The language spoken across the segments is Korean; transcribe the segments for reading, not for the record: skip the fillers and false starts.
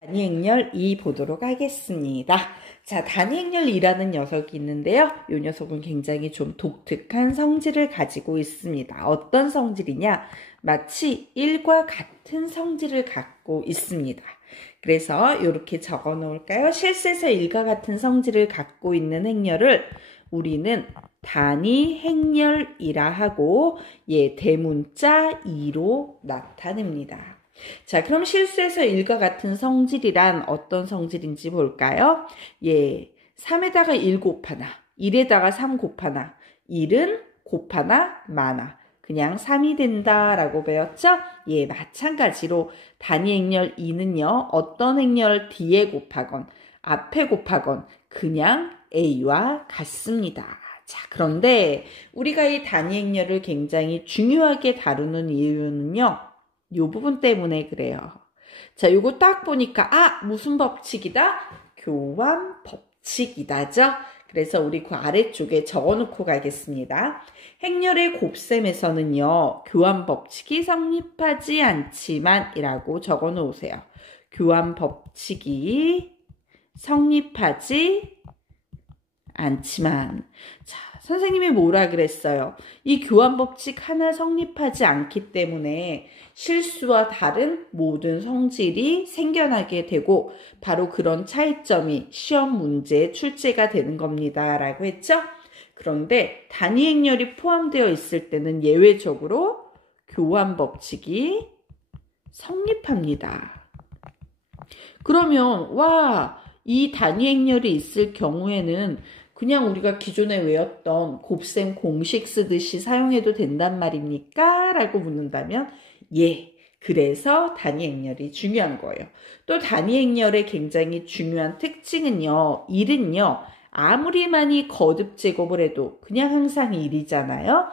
단위행렬 2 보도록 하겠습니다. 자, 단위행렬 2라는 녀석이 있는데요. 이 녀석은 굉장히 좀 독특한 성질을 가지고 있습니다. 어떤 성질이냐? 마치 1과 같은 성질을 갖고 있습니다. 그래서 이렇게 적어 놓을까요? 실수에서 1과 같은 성질을 갖고 있는 행렬을 우리는 단위행렬이라 하고 대문자 2로 나타냅니다. 자, 그럼 실수에서 1과 같은 성질이란 어떤 성질인지 볼까요? 3에다가 1 곱하나, 1에다가 3 곱하나, 1은 곱하나 마나, 그냥 3이 된다라고 배웠죠? 마찬가지로 단위행렬 2는요, 어떤 행렬 뒤에 곱하건, 앞에 곱하건, 그냥 A와 같습니다. 자, 그런데 우리가 이 단위행렬을 굉장히 중요하게 다루는 이유는요, 요 부분 때문에 그래요. 자, 요거 딱 보니까 무슨 법칙이다? 교환 법칙이다죠? 그래서 우리 그 아래쪽에 적어놓고 가겠습니다. 행렬의 곱셈에서는요, 교환 법칙이 성립하지 않지만 이라고 적어놓으세요. 교환 법칙이 성립하지 않지만. 자, 선생님이 뭐라 그랬어요? 이 교환 법칙 하나 성립하지 않기 때문에 실수와 다른 모든 성질이 생겨나게 되고 바로 그런 차이점이 시험 문제에 출제가 되는 겁니다. 라고 했죠? 그런데 단위행렬이 포함되어 있을 때는 예외적으로 교환 법칙이 성립합니다. 그러면 이 단위행렬이 있을 경우에는 그냥 우리가 기존에 외웠던 곱셈 공식 쓰듯이 사용해도 된단 말입니까? 라고 묻는다면 그래서 단위행렬이 중요한 거예요. 또 단위행렬의 굉장히 중요한 특징은요, 1은요, 아무리 많이 거듭 제곱을 해도 그냥 항상 1이잖아요.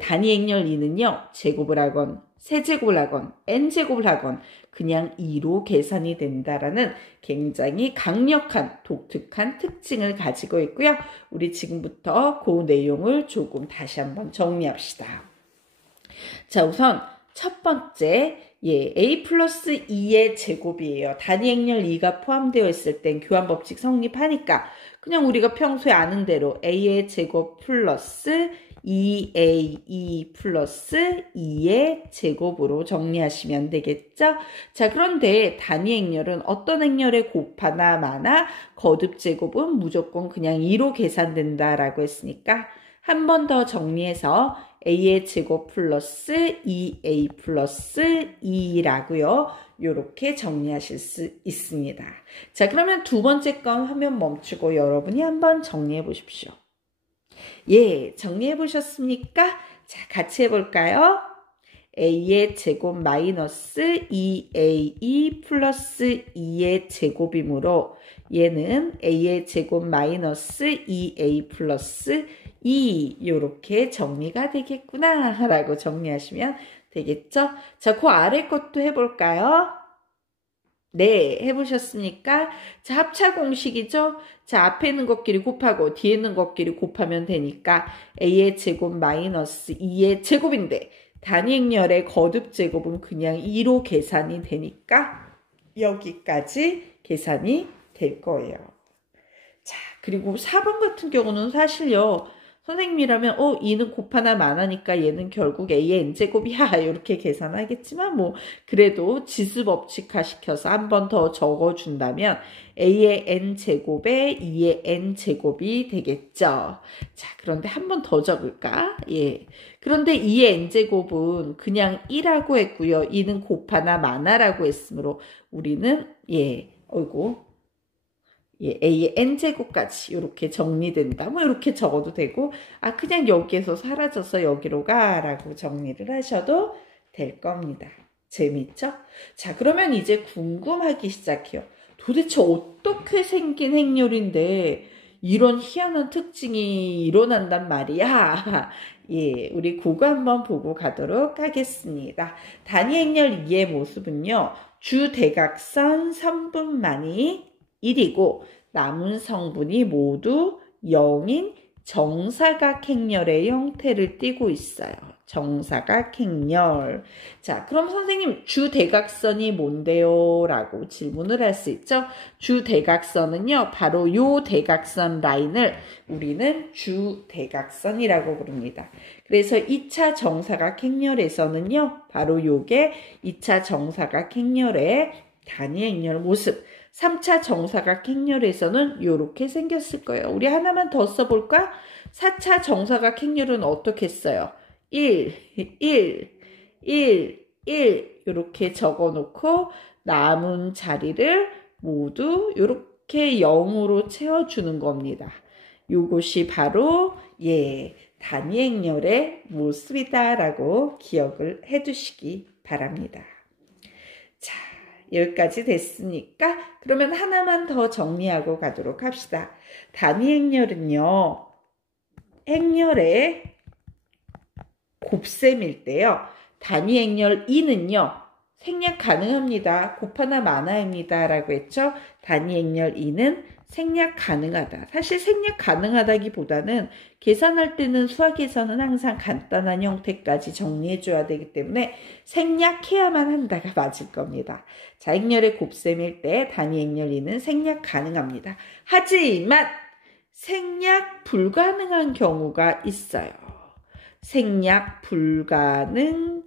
단위행렬 2는요, 제곱을 하건, 세제곱을 하건, n제곱을 하건 그냥 2로 계산이 된다라는 굉장히 강력한 독특한 특징을 가지고 있고요. 우리 지금부터 그 내용을 조금 다시 한번 정리합시다. 자, 우선 첫 번째 a 플러스 2의 제곱이에요. 단위행렬 2가 포함되어 있을 땐 교환법칙 성립하니까 그냥 우리가 평소에 아는 대로 a의 제곱 플러스 2a2 플러스 2의 제곱으로 정리하시면 되겠죠? 자, 그런데 단위행렬은 어떤 행렬에 곱하나 마나 거듭 제곱은 무조건 그냥 2로 계산된다라고 했으니까 한 번 더 정리해서 a의 제곱 플러스 2a 플러스 2라고요. 이렇게 정리하실 수 있습니다. 자, 그러면 두 번째 건 화면 멈추고 여러분이 한번 정리해 보십시오. 정리해 보셨습니까? 자, 같이 해볼까요? a의 제곱 마이너스 2a2 플러스 2의 제곱이므로 얘는 a의 제곱 마이너스 2a 플러스 2 이렇게 정리가 되겠구나 라고 정리하시면 되겠죠? 자, 그 아래 것도 해볼까요? 해보셨습니까? 자, 합차 공식이죠? 자, 앞에 있는 것끼리 곱하고 뒤에 있는 것끼리 곱하면 되니까 a의 제곱 마이너스 2의 제곱인데 단위행렬의 거듭 제곱은 그냥 2로 계산이 되니까 여기까지 계산이 될 거예요. 자, 그리고 4번 같은 경우는 사실요, 선생님이라면 2는 곱하나 마나니까 얘는 결국 a의 n제곱이야 이렇게 계산하겠지만 그래도 지수법칙화 시켜서 한 번 더 적어준다면 a의 n제곱에 2의 n제곱이 되겠죠. 자, 그런데 한 번 더 적을까? 그런데 2의 n제곱은 그냥 1라고 했고요. 2는 곱하나 마나라고 했으므로 우리는 a의 n제곱까지 이렇게 정리된다. 이렇게 적어도 되고 그냥 여기에서 사라져서 여기로 가라고 정리를 하셔도 될 겁니다. 재밌죠? 자, 그러면 이제 궁금하기 시작해요. 도대체 어떻게 생긴 행렬인데 이런 희한한 특징이 일어난단 말이야. 우리 그거 한번 보고 가도록 하겠습니다. 단위행렬 2의 모습은요, 주대각선 선분만이 1이고 남은 성분이 모두 0인 정사각 행렬의 형태를 띠고 있어요. 정사각 행렬. 자, 그럼 선생님 주대각선이 뭔데요? 라고 질문을 할 수 있죠. 주대각선은요, 바로 요 대각선 라인을 우리는 주대각선이라고 부릅니다. 그래서 2차 정사각 행렬에서는요, 바로 요게 2차 정사각 행렬의 단위 행렬 모습. 3차 정사각 행렬에서는 요렇게 생겼을 거예요. 우리 하나만 더 써볼까? 4차 정사각 행렬은 어떻게 써요? 1, 1 이렇게 적어놓고 남은 자리를 모두 이렇게 0으로 채워주는 겁니다. 요것이 바로 단위 행렬의 모습이다 라고 기억을 해두시기 바랍니다. 자, 여기까지 됐으니까 그러면 하나만 더 정리하고 가도록 합시다. 단위 행렬은요, 행렬의 곱셈일 때요. 단위 행렬 2는요. 생략 가능합니다. 곱하나 마나입니다. 라고 했죠. 단위 행렬 2는 생략 가능하다. 사실 생략 가능하다기보다는 계산할 때는 수학에서는 항상 간단한 형태까지 정리해줘야 되기 때문에 생략해야만 한다가 맞을 겁니다. 자, 행렬의 곱셈일 때 단위 행렬 2는 생략 가능합니다. 하지만 생략 불가능한 경우가 있어요. 생략 불가능하다.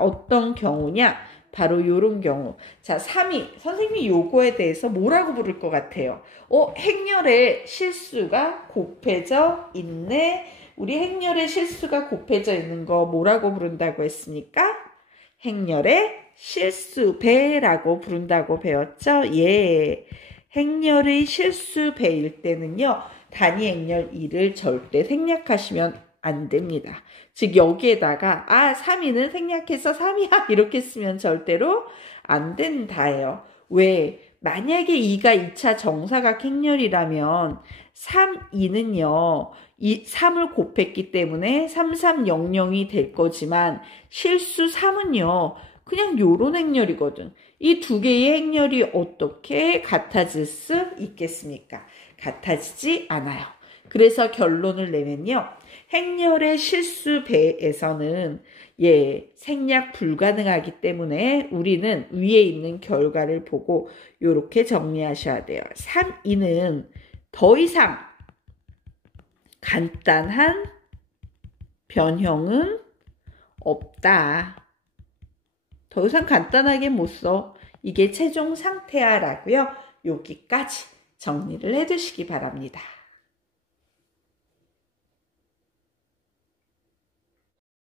어떤 경우냐? 바로 이런 경우. 자, 3위. 선생님이 요거에 대해서 뭐라고 부를 것 같아요? 행렬의 실수가 곱해져 있네. 우리 행렬의 실수가 곱해져 있는 거 뭐라고 부른다고 했습니까? 행렬의 실수배라고 부른다고 배웠죠? 행렬의 실수배일 때는요. 단위 행렬 2를 절대 생략하시면 안 됩니다. 즉 여기에다가 3위는 생략해서 3이야 이렇게 쓰면 절대로 안 된다예요. 왜? 만약에 2가 2차 정사각 행렬이라면 3, 2는요. 3을 곱했기 때문에 3300이 될 거지만 실수 3은요. 그냥 요런 행렬이거든. 이 두 개의 행렬이 어떻게 같아질 수 있겠습니까? 같아지지 않아요. 그래서 결론을 내면요. 행렬의 실수배에서는 생략 불가능하기 때문에 우리는 위에 있는 결과를 보고 이렇게 정리하셔야 돼요. 3, 2는 더 이상 간단한 변형은 없다. 더 이상 간단하게 못 써. 이게 최종 상태야 라고요. 여기까지 정리를 해두시기 바랍니다.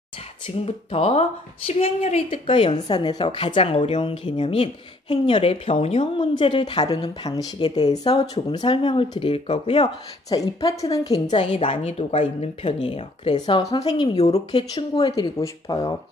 자, 지금부터 12행렬의 뜻과 연산에서 가장 어려운 개념인 행렬의 변형 문제를 다루는 방식에 대해서 조금 설명을 드릴 거고요. 자, 이 파트는 굉장히 난이도가 있는 편이에요. 그래서 선생님이 이렇게 충고해 드리고 싶어요.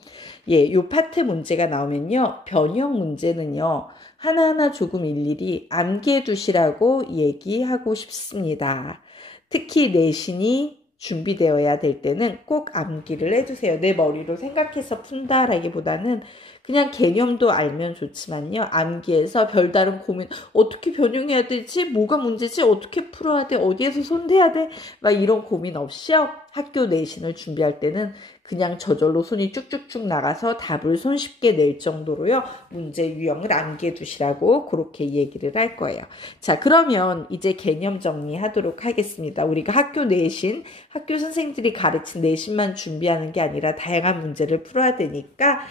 요 파트 문제가 나오면요. 변형 문제는요. 하나하나 조금 일일이 암기해 두시라고 얘기하고 싶습니다. 특히 내신이 준비되어야 될 때는 꼭 암기를 해주세요. 내 머리로 생각해서 푼다라기보다는 그냥 개념도 알면 좋지만요. 암기해서 별다른 고민, 어떻게 변형해야 되지? 뭐가 문제지? 어떻게 풀어야 돼? 어디에서 손대야 돼? 막 이런 고민 없이요. 학교 내신을 준비할 때는 그냥 저절로 손이 쭉쭉쭉 나가서 답을 손쉽게 낼 정도로요. 문제 유형을 암기해 두시라고 그렇게 얘기를 할 거예요. 자, 그러면 이제 개념 정리하도록 하겠습니다. 우리가 학교 내신, 학교 선생님들이 가르친 내신만 준비하는 게 아니라 다양한 문제를 풀어야 되니까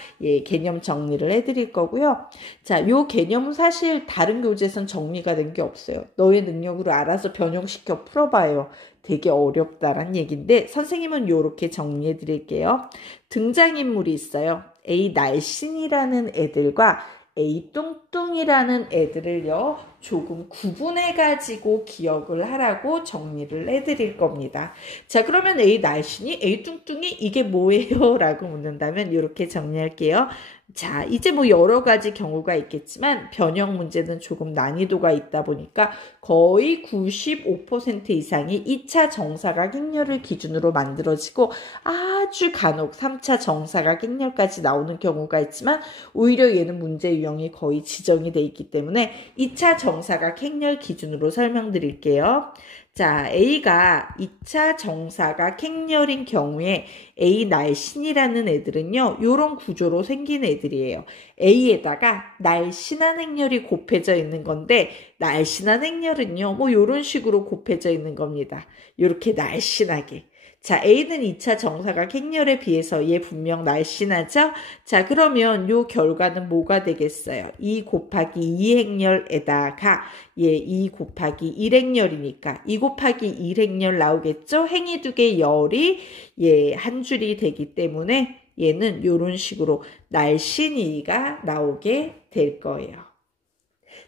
개념 정리를 해드릴 거고요. 자, 요 개념은 사실 다른 교재에선 정리가 된 게 없어요. 너의 능력으로 알아서 변형시켜 풀어봐요. 되게 어렵다란 얘기인데 선생님은 이렇게 정리해 드릴게요. 등장인물이 있어요. A 날씬이라는 애들과 A 뚱뚱이라는 애들을요. 조금 구분해 가지고 기억을 하라고 정리를 해드릴 겁니다. 자, 그러면 A 날씬이 A 뚱뚱이 이게 뭐예요? 라고 묻는다면 이렇게 정리할게요. 자, 이제 뭐 여러 가지 경우가 있겠지만 변형 문제는 조금 난이도가 있다 보니까 거의 95% 이상이 2차 정사각 행렬을 기준으로 만들어지고 아주 간혹 3차 정사각 행렬까지 나오는 경우가 있지만 오히려 얘는 문제 유형이 거의 지정이 돼 있기 때문에 2차 정사각 행렬 기준으로 설명드릴게요. 자, A가 2차 정사각 행렬인 경우에 A 날씬이라는 애들은요, 요런 구조로 생긴 애들이에요. A에다가 날씬한 행렬이 곱해져 있는 건데, 날씬한 행렬은요, 뭐 요런 식으로 곱해져 있는 겁니다. 요렇게 날씬하게. 자, A는 2차 정사각 행렬에 비해서 얘 분명 날씬하죠? 자, 그러면 요 결과는 뭐가 되겠어요? 2 곱하기 2 행렬에다가 얘 2 곱하기 1 행렬이니까 2 곱하기 1 행렬 나오겠죠? 행이 두 개 열이 얘 한 줄이 되기 때문에 얘는 요런 식으로 날씬이가 나오게 될 거예요.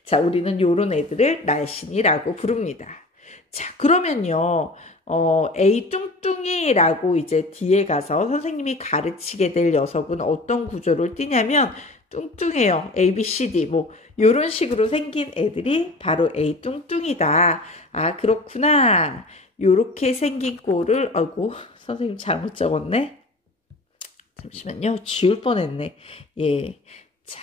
자, 우리는 요런 애들을 날씬이라고 부릅니다. 자, 그러면요. A 뚱뚱이라고 이제 뒤에 가서 선생님이 가르치게 될 녀석은 어떤 구조를 띠냐면 뚱뚱해요. A, B, C, D 뭐 이런 식으로 생긴 애들이 바로 A 뚱뚱이다. 아, 그렇구나. 요렇게 생긴 꼴을 아이고 선생님 잘못 적었네. 잠시만요. 지울 뻔했네. 예. 자,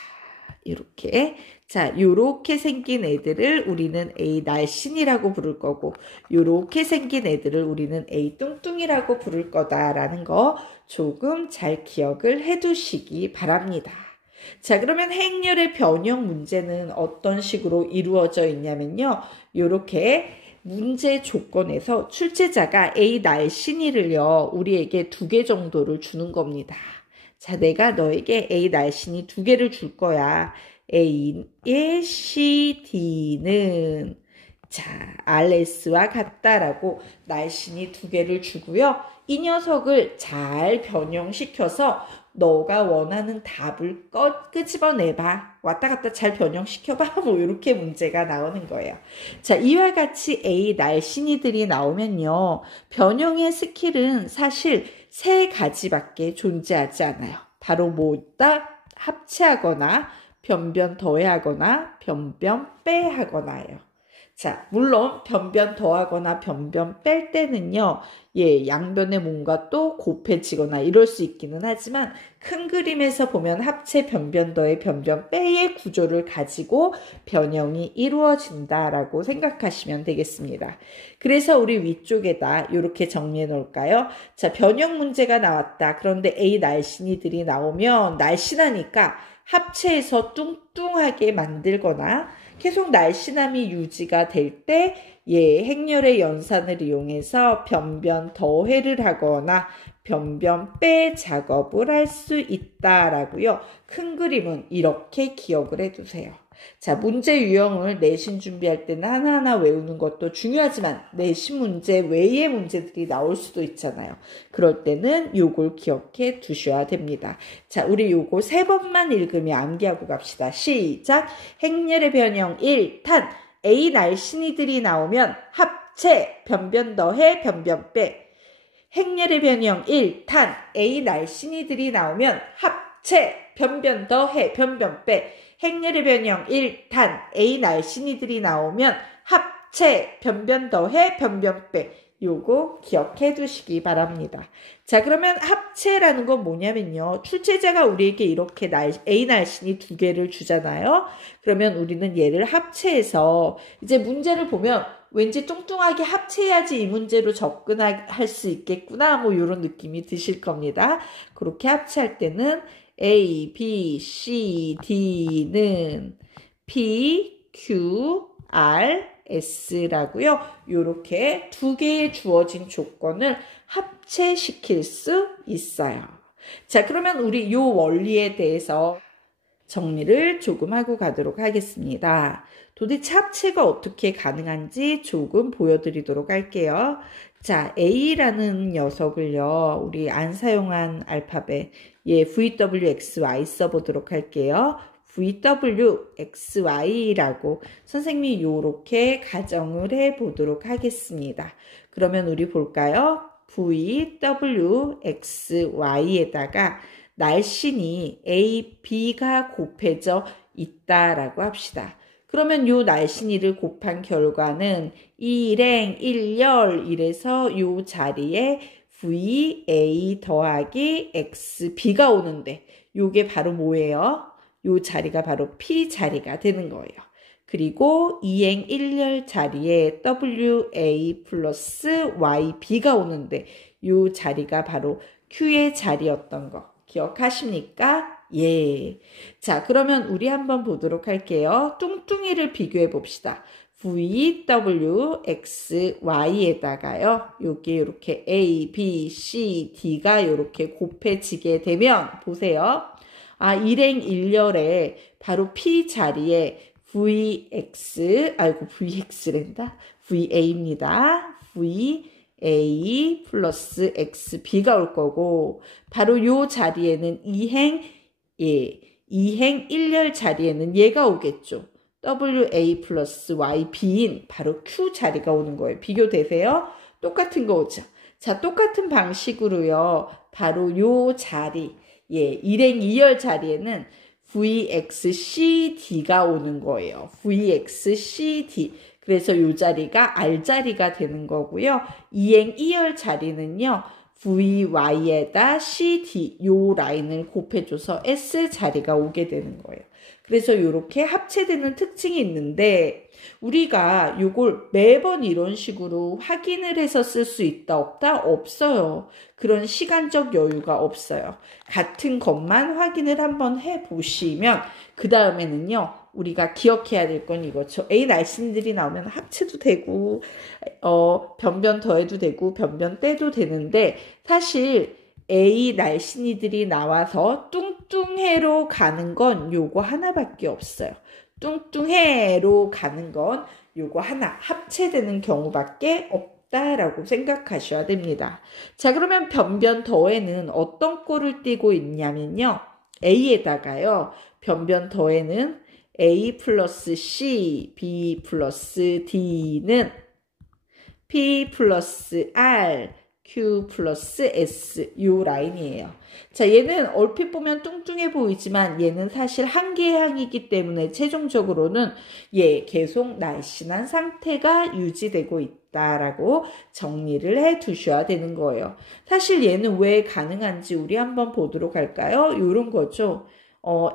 이렇게. 자, 요렇게 생긴 애들을 우리는 A 날씬이라고 부를 거고, 요렇게 생긴 애들을 우리는 A 뚱뚱이라고 부를 거다라는 거 조금 잘 기억을 해 두시기 바랍니다. 자, 그러면 행렬의 변형 문제는 어떤 식으로 이루어져 있냐면요. 요렇게 문제 조건에서 출제자가 A 날씬이를요, 우리에게 2개 정도를 주는 겁니다. 자, 내가 너에게 A 날씬이 2개를 줄 거야. A의 CD는 자, RS와 같다라고 날씬이 2개를 주고요. 이 녀석을 잘 변형시켜서 너가 원하는 답을 끄집어내봐. 왔다 갔다 잘 변형시켜봐. 뭐 이렇게 문제가 나오는 거예요. 자, 이와 같이 A 날씬이들이 나오면요. 변형의 스킬은 사실 3가지밖에 존재하지 않아요. 바로 뭐다? 합체하거나 변변 더해하거나 변변 빼하거나예요. 자, 물론 변변 더하거나 변변 뺄 때는요. 예, 양변에 뭔가 또 곱해지거나 이럴 수 있기는 하지만 큰 그림에서 보면 합체 변변 더해 변변 빼의 구조를 가지고 변형이 이루어진다라고 생각하시면 되겠습니다. 그래서 우리 위쪽에다 이렇게 정리해 놓을까요? 자, 변형 문제가 나왔다. 그런데 A 날씬이들이 나오면 날씬하니까 합체해서 뚱뚱하게 만들거나 계속 날씬함이 유지가 될 때 예, 행렬의 연산을 이용해서 변변 더해를 하거나 변변 빼 작업을 할 수 있다라고요. 큰 그림은 이렇게 기억을 해두세요. 자, 문제 유형을 내신 준비할 때는 하나하나 외우는 것도 중요하지만 내신 문제 외의 문제들이 나올 수도 있잖아요. 그럴 때는 요걸 기억해 두셔야 됩니다. 자, 우리 요거 3번만 읽으며 암기하고 갑시다. 시작! 행렬의 변형 1탄 A 날씬이들이 나오면 합체 변변 더해 변변 빼. 행렬의 변형 1탄 A 날씬이들이 나오면 합체 변변 더해 변변 빼. 행렬의 변형 1탄 A 날씬이들이 나오면 합체 변변 더해 변변 빼. 요거 기억해 두시기 바랍니다. 자, 그러면 합체라는 건 뭐냐면요. 출제자가 우리에게 이렇게 A 날씬이 2개를 주잖아요. 그러면 우리는 얘를 합체해서 이제 문제를 보면 왠지 뚱뚱하게 합체해야지 이 문제로 접근할 수 있겠구나. 뭐 이런 느낌이 드실 겁니다. 그렇게 합체할 때는 A, B, C, D는 P, Q, R, S라고요. 요렇게 2개의 주어진 조건을 합체시킬 수 있어요. 자, 그러면 우리 요 원리에 대해서 정리를 조금 하고 가도록 하겠습니다. 도대체 합체가 어떻게 가능한지 조금 보여드리도록 할게요. 자, A라는 녀석을요, 우리 안 사용한 알파벳, 예, VWXY 써보도록 할게요. VWXY라고 선생님이 요렇게 가정을 해보도록 하겠습니다. 그러면 우리 볼까요? VWXY에다가 날씬이 A, B가 곱해져 있다라고 합시다. 그러면 요 날씬이를 곱한 결과는 1행 1열 이래서 요 자리에 VA 더하기 XB가 오는데 요게 바로 뭐예요? 요 자리가 바로 P 자리가 되는 거예요. 그리고 2행 1열 자리에 WA 플러스 YB가 오는데 이 자리가 바로 Q의 자리였던 거 기억하십니까? 예. 자, 그러면 우리 한번 보도록 할게요. 뚱뚱이를 비교해 봅시다. V, W, X, Y에다가요. 여기 이렇게 A, B, C, D가 이렇게 곱해지게 되면 보세요. 아, 일행 일렬에 바로 P 자리에 VX랜다. VA입니다. VA 플러스 XB가 올 거고 바로 요 자리에는 2행 1열 자리에는 얘가 오겠죠. WA 플러스 YB인 바로 Q 자리가 오는 거예요. 비교되세요? 똑같은 거 오죠. 자, 똑같은 방식으로요. 바로 요 자리, 일행 2열 자리에는 VXCD가 오는 거예요. VXCD. 그래서 요 자리가 R 자리가 되는 거고요. 2행 2열 자리는요. VY에다 CD 요 라인을 곱해줘서 S 자리가 오게 되는 거예요. 그래서 이렇게 합체되는 특징이 있는데 우리가 요걸 매번 이런 식으로 확인을 해서 쓸 수 있다 없다? 없어요. 그런 시간적 여유가 없어요. 같은 것만 확인을 한번 해보시면 그 다음에는요. 우리가 기억해야 될 건 이거죠. A 날씬들이 나오면 합체도 되고 변변 더해도 되고 변변 떼도 되는데 사실 A 날씬이들이 나와서 뚱뚱해로 가는 건 요거 하나밖에 없어요. 뚱뚱해로 가는 건 요거 하나 합체되는 경우밖에 없다라고 생각하셔야 됩니다. 자, 그러면 변변 더에는 어떤 꼴을 띄고 있냐면요. A에다가요. 변변 더에는 A 플러스 C, B 플러스 D는 P 플러스 R, Q 플러스 S 요 라인이에요. 자, 얘는 얼핏 보면 뚱뚱해 보이지만 얘는 사실 한계항이기 때문에 최종적으로는 계속 날씬한 상태가 유지되고 있다라고 정리를 해 두셔야 되는 거예요. 사실 얘는 왜 가능한지 우리 한번 보도록 할까요? 요런 거죠.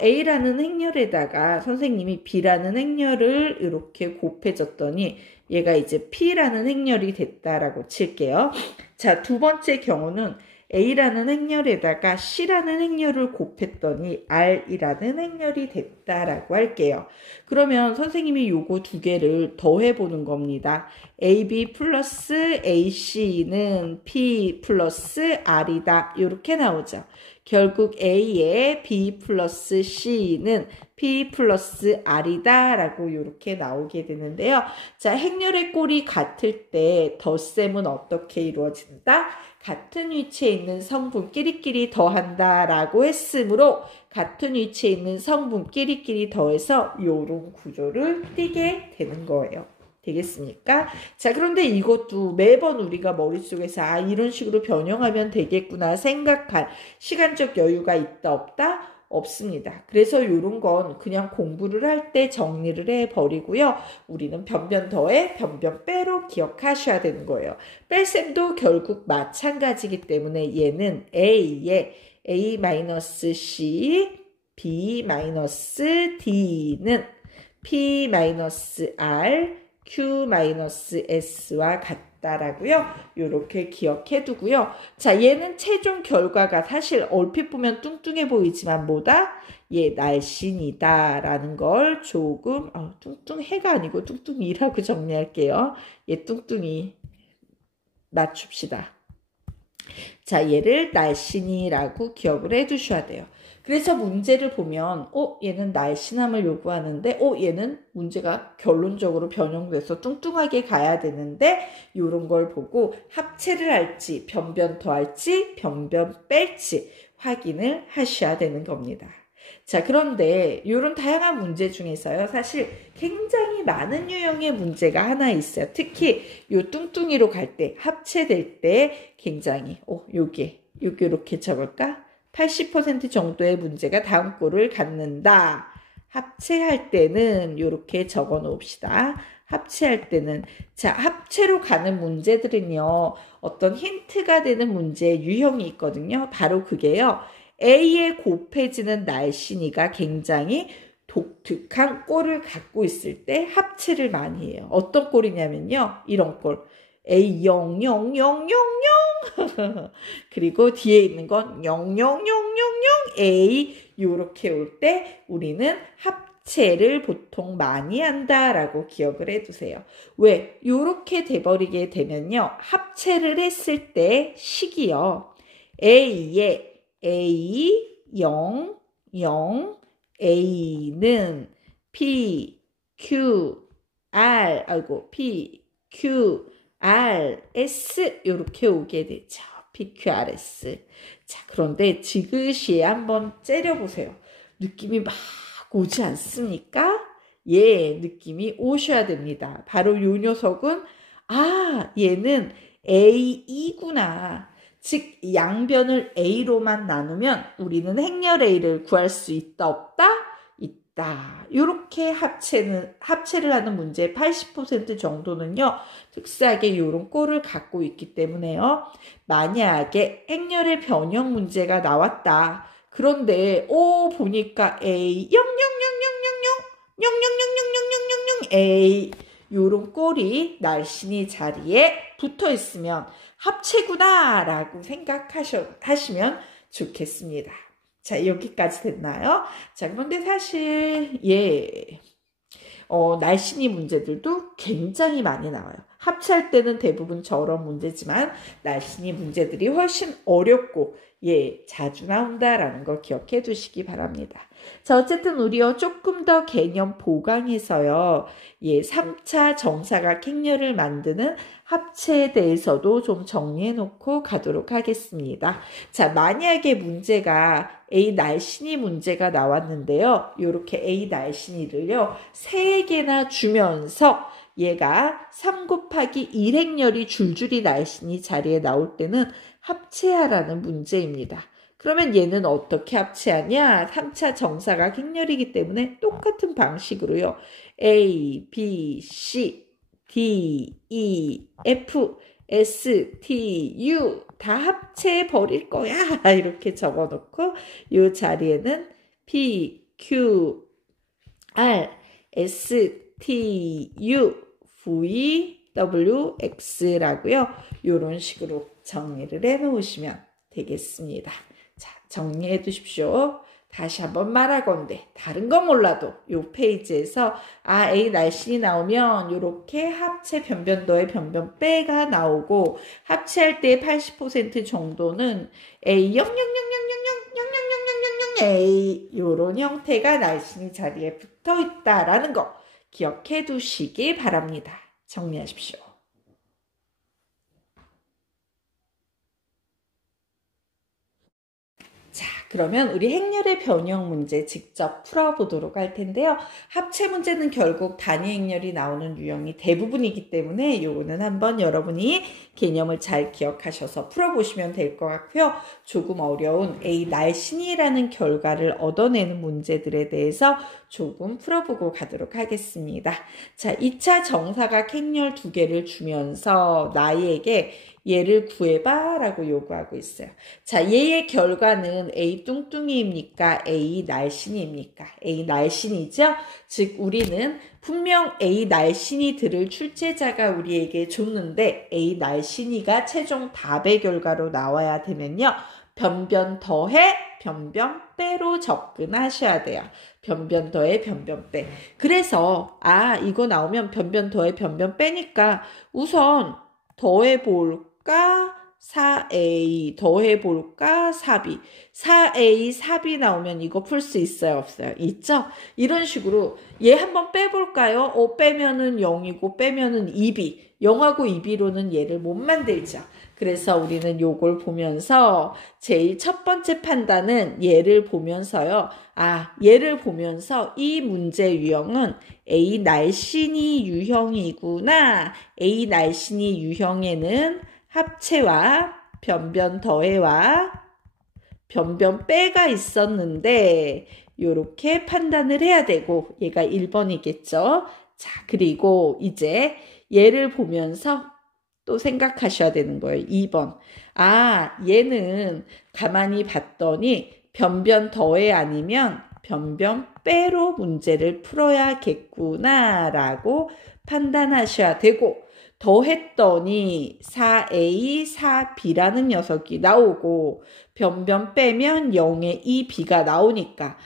A라는 행렬에다가 선생님이 B라는 행렬을 이렇게 곱해줬더니 얘가 이제 P라는 행렬이 됐다라고 칠게요. 자, 두 번째 경우는 A라는 행렬에다가 C라는 행렬을 곱했더니 R이라는 행렬이 됐다라고 할게요. 그러면 선생님이 요거 두 개를 더해보는 겁니다. AB 플러스 AC는 P 플러스 R이다. 이렇게 나오죠. 결국 A에 B 플러스 C는 P 플러스 R이다 라고 이렇게 나오게 되는데요. 자, 행렬의 꼴이 같을 때 덧셈은 어떻게 이루어진다? 같은 위치에 있는 성분끼리끼리 더한다 라고 했으므로 같은 위치에 있는 성분끼리끼리 더해서 이런 구조를 띠게 되는 거예요. 되겠습니까? 자, 그런데 이것도 매번 우리가 머릿속에서 이런 식으로 변형하면 되겠구나 생각할 시간적 여유가 있다 없다? 없습니다. 그래서 이런 건 그냥 공부를 할 때 정리를 해버리고요. 우리는 변변 더해 변변 빼로 기억하셔야 되는 거예요. 뺄셈도 결국 마찬가지이기 때문에 얘는 A에 A-C, B-D는 P-R, Q-S와 같다라고요. 이렇게 기억해 두고요. 자, 얘는 최종 결과가 사실 얼핏 보면 뚱뚱해 보이지만 뭐다? 날씬이다 라는 걸 조금 뚱뚱해가 아니고 뚱뚱이라고 정리할게요. 뚱뚱이 맞춥시다. 자, 얘를 날씬이라고 기억을 해 두셔야 돼요. 그래서 문제를 보면 얘는 날씬함을 요구하는데 얘는 문제가 결론적으로 변형돼서 뚱뚱하게 가야 되는데 이런 걸 보고 합체를 할지 변변 더할지 변변 뺄지 확인을 하셔야 되는 겁니다. 자, 그런데 이런 다양한 문제 중에서요. 사실 굉장히 많은 유형의 문제가 하나 있어요. 특히 요 뚱뚱이로 갈 때 합체될 때 굉장히 요게 이렇게 적을까? 80% 정도의 문제가 다음 꼴을 갖는다. 합체할 때는 이렇게 적어 놓읍시다. 합체할 때는 자, 합체로 가는 문제들은요. 어떤 힌트가 되는 문제의 유형이 있거든요. 바로 그게요. A에 곱해지는 날씬이가 굉장히 독특한 꼴을 갖고 있을 때 합체를 많이 해요. 어떤 꼴이냐면요. 이런 꼴. A 0 0 0 0 0 그리고 뒤에 있는 건 0 0 0 0 0 A 요렇게 올 때 우리는 합체를 보통 많이 한다라고 기억을 해두세요. 왜? 요렇게 돼버리게 되면요. 합체를 했을 때 식이요. A에 A 0 0 A는 P Q R P Q R S 이렇게 오게 되죠. P Q R S. 자, 그런데 지그시에 한번 째려보세요. 느낌이 막 오지 않습니까? 예, 느낌이 오셔야 됩니다. 바로 요 녀석은 얘는 A2구나. 즉 양변을 A로만 나누면 우리는 행렬 A를 구할 수 있다 없다? 있다. 이렇게 합체를 하는 문제의 80% 정도는요. 특수하게 이런 꼴을 갖고 있기 때문에요. 만약에 행렬의 변형 문제가 나왔다. 그런데 보니까 A 0 0 0 0 0 0 0 0 0 0 0 0 0 0 0 A 요런 꼴이 날씬히 자리에 붙어 있으면 합체구나 라고 생각하시면 좋겠습니다. 자, 여기까지 됐나요? 자, 그런데 사실 날씬이 문제들도 굉장히 많이 나와요. 합체할 때는 대부분 저런 문제지만 날씬이 문제들이 훨씬 어렵고 자주 나온다라는 걸 기억해 두시기 바랍니다. 자, 어쨌든 우리요 조금 더 개념 보강해서요 3차 정사각 행렬을 만드는 합체에 대해서도 좀 정리해 놓고 가도록 하겠습니다. 자, 만약에 문제가 A 날씬이 문제가 나왔는데요. 이렇게 A 날씬이를요 3개나 주면서 얘가 3 곱하기 1 행렬이 줄줄이 날씬이 자리에 나올 때는 합체하라는 문제입니다. 그러면 얘는 어떻게 합체하냐? 3차 정사각 행렬이기 때문에 똑같은 방식으로요. A, B, C, D, E, F, S, T, U 다 합체해 버릴 거야. 이렇게 적어놓고 이 자리에는 P, Q, R, S, T, U, V, W, X라고요. 이런 식으로 정리를 해 놓으시면 되겠습니다. 자, 정리해 두십시오. 다시 한번 말하건대 다른 거 몰라도 이 페이지에서 A 날씬이 나오면 이렇게 합체 변변도의 변변 빼가 나오고 합체할 때 80% 정도는 A 0 0 0 0 0 0 0 0 0 0 A 이런 형태가 날씬이 자리에 붙어 있다라는 거 기억해 두시기 바랍니다. 정리하십시오. 자, 그러면 우리 행렬의 변형 문제 직접 풀어보도록 할 텐데요. 합체 문제는 결국 단위 행렬이 나오는 유형이 대부분이기 때문에 요거는 한번 여러분이 개념을 잘 기억하셔서 풀어보시면 될 것 같고요. 조금 어려운 A 날씬이라는 결과를 얻어내는 문제들에 대해서 조금 풀어보고 가도록 하겠습니다. 자, 2차 정사각 행렬 2개를 주면서 나에게 얘를 구해봐 라고 요구하고 있어요. 자, 얘의 결과는 A 뚱뚱이입니까? A 날씬이입니까? A 날씬이죠? 즉 우리는 분명 A 날씬이들을 출제자가 우리에게 줬는데 A 날씬이가 최종 답의 결과로 나와야 되면요. 변변 더해 변변 빼로 접근하셔야 돼요. 변변 더해 변변 빼. 그래서 이거 나오면 변변 더해 변변 빼니까 우선 더해볼까? 4A 더해볼까? 4B 4A 4B 나오면 이거 풀 수 있어요? 없어요? 있죠? 이런 식으로 얘 한번 빼볼까요? 빼면은 0이고 빼면은 2B 0하고 2B로는 얘를 못 만들죠. 그래서 우리는 요걸 보면서 제일 첫 번째 판단은 얘를 보면서요. 얘를 보면서 이 문제 유형은 A 날씬이 유형이구나. A 날씬이 유형에는 합체와 변변 더해와 변변 빼가 있었는데 요렇게 판단을 해야 되고 얘가 1번이겠죠. 자, 그리고 이제 얘를 보면서 또 생각하셔야 되는 거예요. 2번. 얘는 가만히 봤더니 변변 더해 아니면 변변 빼로 문제를 풀어야겠구나 라고 판단하셔야 되고, 더했더니 4a, 4b라는 녀석이 나오고 변변 빼면 0의 2b가 나오니까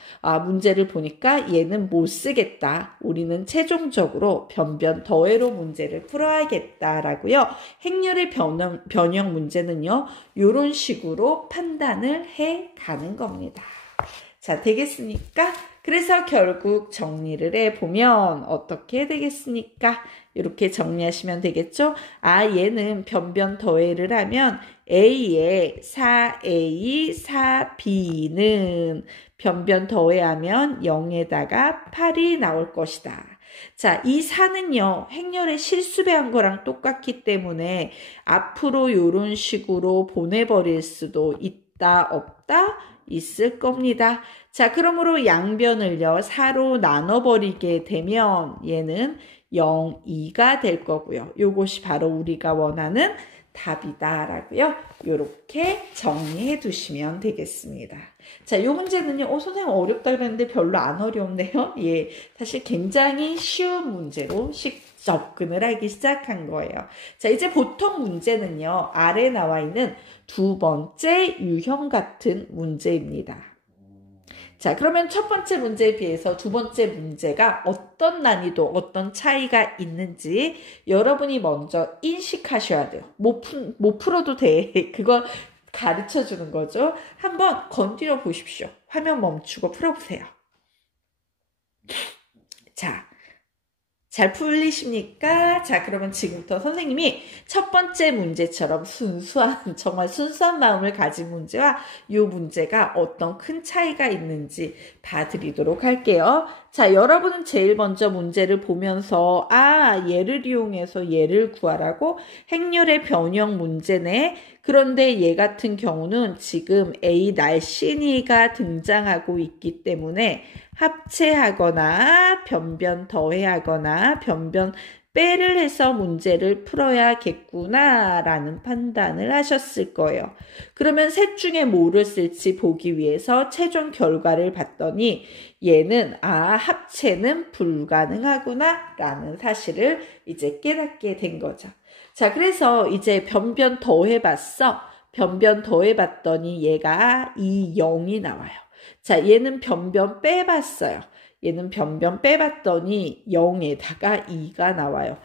문제를 보니까 얘는 못 쓰겠다. 우리는 최종적으로 변변 더해로 문제를 풀어야겠다라고요. 행렬의 변형 문제는요. 이런 식으로 판단을 해 가는 겁니다. 자, 되겠습니까? 그래서 결국 정리를 해보면 어떻게 되겠습니까? 이렇게 정리하시면 되겠죠? 얘는 변변 더해를 하면 A에 4A, 4B는 변변 더해하면 0에다가 8이 나올 것이다. 자, 이 4는요, 행렬의 실수배한 거랑 똑같기 때문에 앞으로 이런 식으로 보내버릴 수도 있다, 없다? 있을 겁니다. 자, 그러므로 양변을요, 4로 나눠버리게 되면 얘는 0, 2가 될 거고요. 요것이 바로 우리가 원하는 답이다 라고요. 요렇게 정리해 두시면 되겠습니다. 자, 요 문제는요, 선생님 어렵다 그랬는데 별로 안 어려운데요. 예, 사실 굉장히 쉬운 문제로 접근을 하기 시작한 거예요. 자, 이제 보통 문제는요, 아래 나와 있는 두 번째 유형 같은 문제입니다. 자, 그러면 첫 번째 문제에 비해서 두 번째 문제가 어떤 난이도, 어떤 차이가 있는지 여러분이 먼저 인식하셔야 돼요. 못 풀어도 돼. 그걸 가르쳐 주는 거죠. 한번 건드려 보십시오. 화면 멈추고 풀어보세요. 자, 잘 풀리십니까? 자, 그러면 지금부터 선생님이 첫 번째 문제처럼 정말 순수한 마음을 가진 문제와 이 문제가 어떤 큰 차이가 있는지 봐드리도록 할게요. 자, 여러분은 제일 먼저 문제를 보면서 얘를 이용해서 얘를 구하라고 행렬의 변형 문제네. 그런데 얘 같은 경우는 지금 A 날씬이가 등장하고 있기 때문에 합체하거나 변변 더해하거나 변변 빼를 해서 문제를 풀어야겠구나 라는 판단을 하셨을 거예요. 그러면 셋 중에 뭐를 쓸지 보기 위해서 최종 결과를 봤더니 얘는 합체는 불가능하구나 라는 사실을 이제 깨닫게 된 거죠. 자, 그래서 이제 변변 더해봤어. 변변 더해봤더니 얘가 2, 0이 나와요. 자, 얘는 변변 빼봤어요. 얘는 변변 빼봤더니 0에다가 2가 나와요.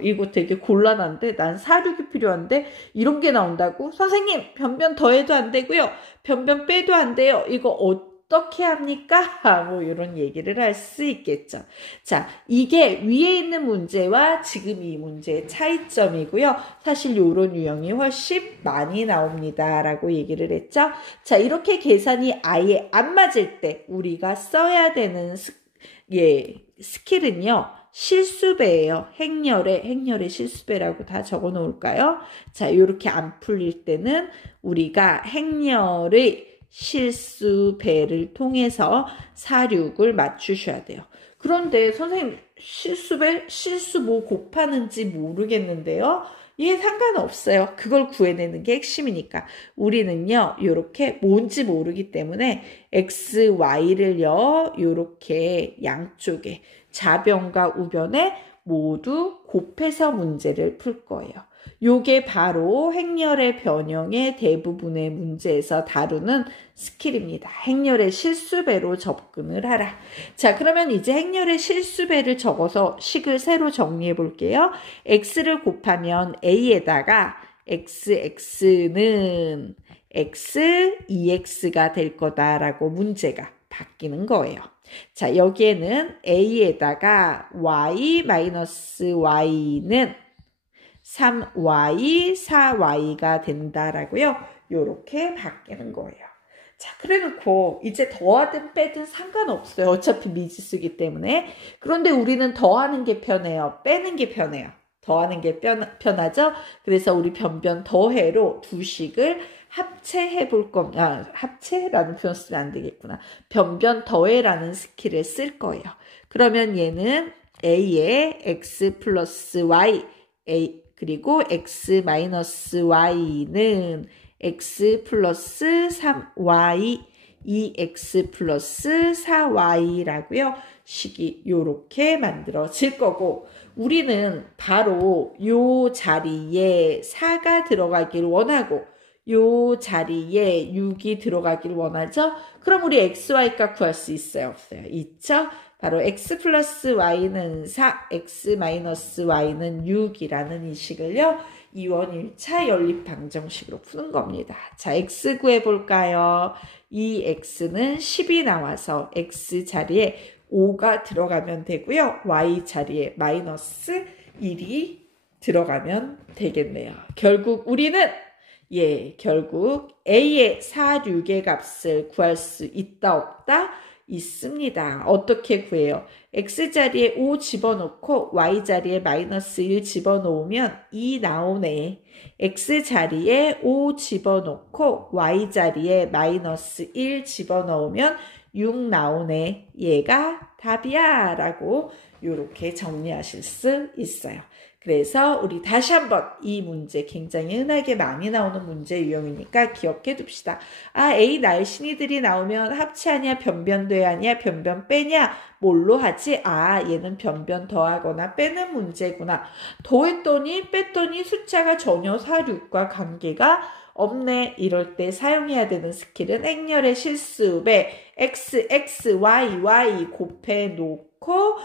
이거 되게 곤란한데 난 사륙이 필요한데 이런 게 나온다고? 선생님, 변변 더해도 안 되고요. 변변 빼도 안 돼요. 이거 어떻게 합니까? 뭐 이런 얘기를 할 수 있겠죠. 자, 이게 위에 있는 문제와 지금 이 문제의 차이점이고요. 사실 이런 유형이 훨씬 많이 나옵니다. 라고 얘기를 했죠. 자, 이렇게 계산이 아예 안 맞을 때 우리가 써야 되는 스킬은요. 실수배예요. 행렬의 실수배라고 다 적어 놓을까요? 자, 이렇게 안 풀릴 때는 우리가 행렬의 실수배를 통해서 사륙을 맞추셔야 돼요. 그런데 선생님 실수 뭐 곱하는지 모르겠는데요. 예, 상관없어요. 그걸 구해내는 게 핵심이니까. 우리는요, 요렇게 뭔지 모르기 때문에 x, y를요, 요렇게 양쪽에 좌변과 우변에 모두 곱해서 문제를 풀 거예요. 요게 바로 행렬의 변형의 대부분의 문제에서 다루는 스킬입니다. 행렬의 실수배로 접근을 하라. 자, 그러면 이제 행렬의 실수배를 적어서 식을 새로 정리해 볼게요. x를 곱하면 a에다가 x는 x, 2x가 될 거다라고 문제가 바뀌는 거예요. 자, 여기에는 a에다가 y-y는 3y, 4y가 된다라고요. 요렇게 바뀌는 거예요. 자, 그래놓고 이제 더하든 빼든 상관없어요. 어차피 미지수기 때문에. 그런데 우리는 더하는 게 편해요. 빼는 게 편해요. 더하는 게 편하죠. 그래서 우리 변변 더해로 두 식을 합체해 볼 겁니다. 합체라는 표현 쓰면 안 되겠구나. 변변 더해라는 스킬을 쓸 거예요. 그러면 얘는 a에 x 플러스 y, 그리고 x 마이너스 y는 x 플러스 3y 2x 플러스 4y라고요. 식이 요렇게 만들어질 거고 우리는 바로 요 자리에 4가 들어가길 원하고 요 자리에 6이 들어가길 원하죠. 그럼 우리 xy값 구할 수 있어요? 없어요? 있죠? 바로 x 플러스 y는 4, x 마이너스 y는 6이라는 이 식을요. 2원 1차 연립방정식으로 푸는 겁니다. 자, x 구해볼까요? 이 x는 10이 나와서 x 자리에 5가 들어가면 되고요. y 자리에 마이너스 1이 들어가면 되겠네요. 결국 우리는 결국 a의 4, 6의 값을 구할 수 있다 없다? 있습니다. 어떻게 구해요? x자리에 5 집어넣고 y자리에 마이너스 1 집어넣으면 2 나오네. x자리에 5 집어넣고 y자리에 마이너스 1 집어넣으면 6 나오네. 얘가 답이야 라고 이렇게 정리하실 수 있어요. 그래서 우리 다시 한번 이 문제 굉장히 흔하게 많이 나오는 문제 유형이니까 기억해 둡시다. 아, A 날씬이들이 나오면 합치하냐 변변 더하냐 변변 빼냐 뭘로 하지? 아, 얘는 변변 더하거나 빼는 문제구나. 더했더니 뺐더니 숫자가 전혀 4, 6과 관계가 없네. 이럴 때 사용해야 되는 스킬은 행렬의 실수배 x, x, y, y 곱해 놓고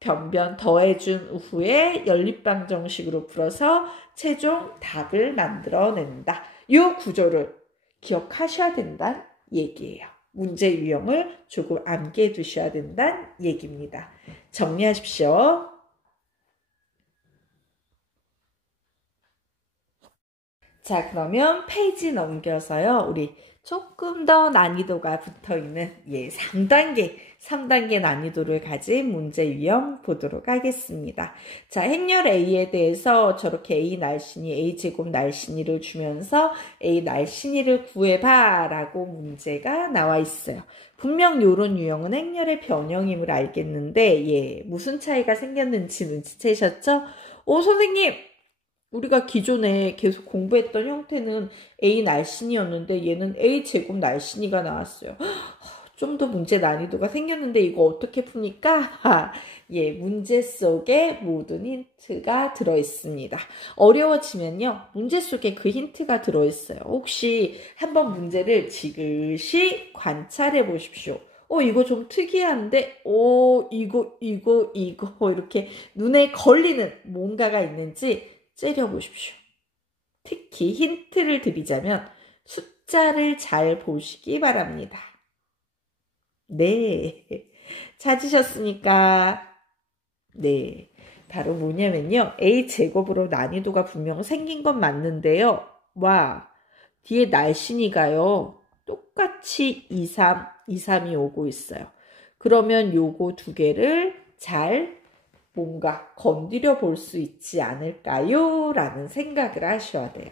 변변 더해준 후에 연립방정식으로 풀어서 최종 답을 만들어낸다. 이 구조를 기억하셔야 된다는 얘기예요. 문제 유형을 조금 암기해 두셔야 된다는 얘기입니다. 정리하십시오. 자, 그러면 페이지 넘겨서요. 우리 조금 더 난이도가 붙어있는 3단계 난이도를 가진 문제 유형 보도록 하겠습니다. 자, 행렬 A에 대해서 저렇게 A 날씬이 A제곱 날씬이를 주면서 A 날씬이를 구해봐 라고 문제가 나와 있어요. 분명 이런 유형은 행렬의 변형임을 알겠는데 무슨 차이가 생겼는지 눈치채셨죠? 선생님! 우리가 기존에 계속 공부했던 형태는 A 날씬이었는데 얘는 A 제곱 날씬이가 나왔어요. 좀 더 문제 난이도가 생겼는데 이거 어떻게 풉니까? 문제 속에 모든 힌트가 들어있습니다. 어려워지면요. 문제 속에 그 힌트가 들어있어요. 혹시 한번 문제를 지그시 관찰해 보십시오. 이거 좀 특이한데? 이거 이렇게 눈에 걸리는 뭔가가 있는지 째려보십시오. 특히 힌트를 드리자면 숫자를 잘 보시기 바랍니다. 네, 찾으셨습니까? 네, 바로 뭐냐면요. A제곱으로 난이도가 분명 생긴 건 맞는데요. 뒤에 날씬이가요. 똑같이 2, 3, 2, 3이 오고 있어요. 그러면 요거 두 개를 잘 뭔가 건드려 볼 수 있지 않을까요? 라는 생각을 하셔야 돼요.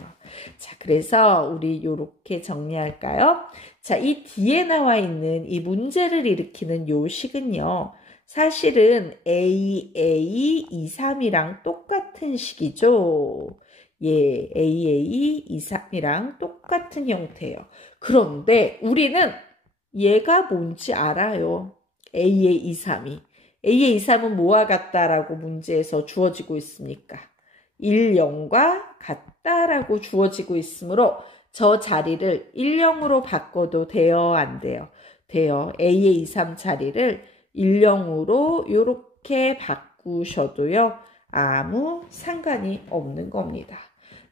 자, 그래서 우리 요렇게 정리할까요? 자, 이 뒤에 나와 있는 이 문제를 일으키는 요 식은요. 사실은 A, 2, 3이랑 똑같은 식이죠. A, 2, 3이랑 똑같은 형태예요. 그런데 우리는 얘가 뭔지 알아요. A의 2, 3이. A의 2, 3은 뭐와 같다라고 문제에서 주어지고 있습니까? 1, 0과 같다라고 주어지고 있으므로 저 자리를 1, 0으로 바꿔도 돼요? 안 돼요? 돼요. A의 2, 3 자리를 1, 0으로 이렇게 바꾸셔도요. 아무 상관이 없는 겁니다.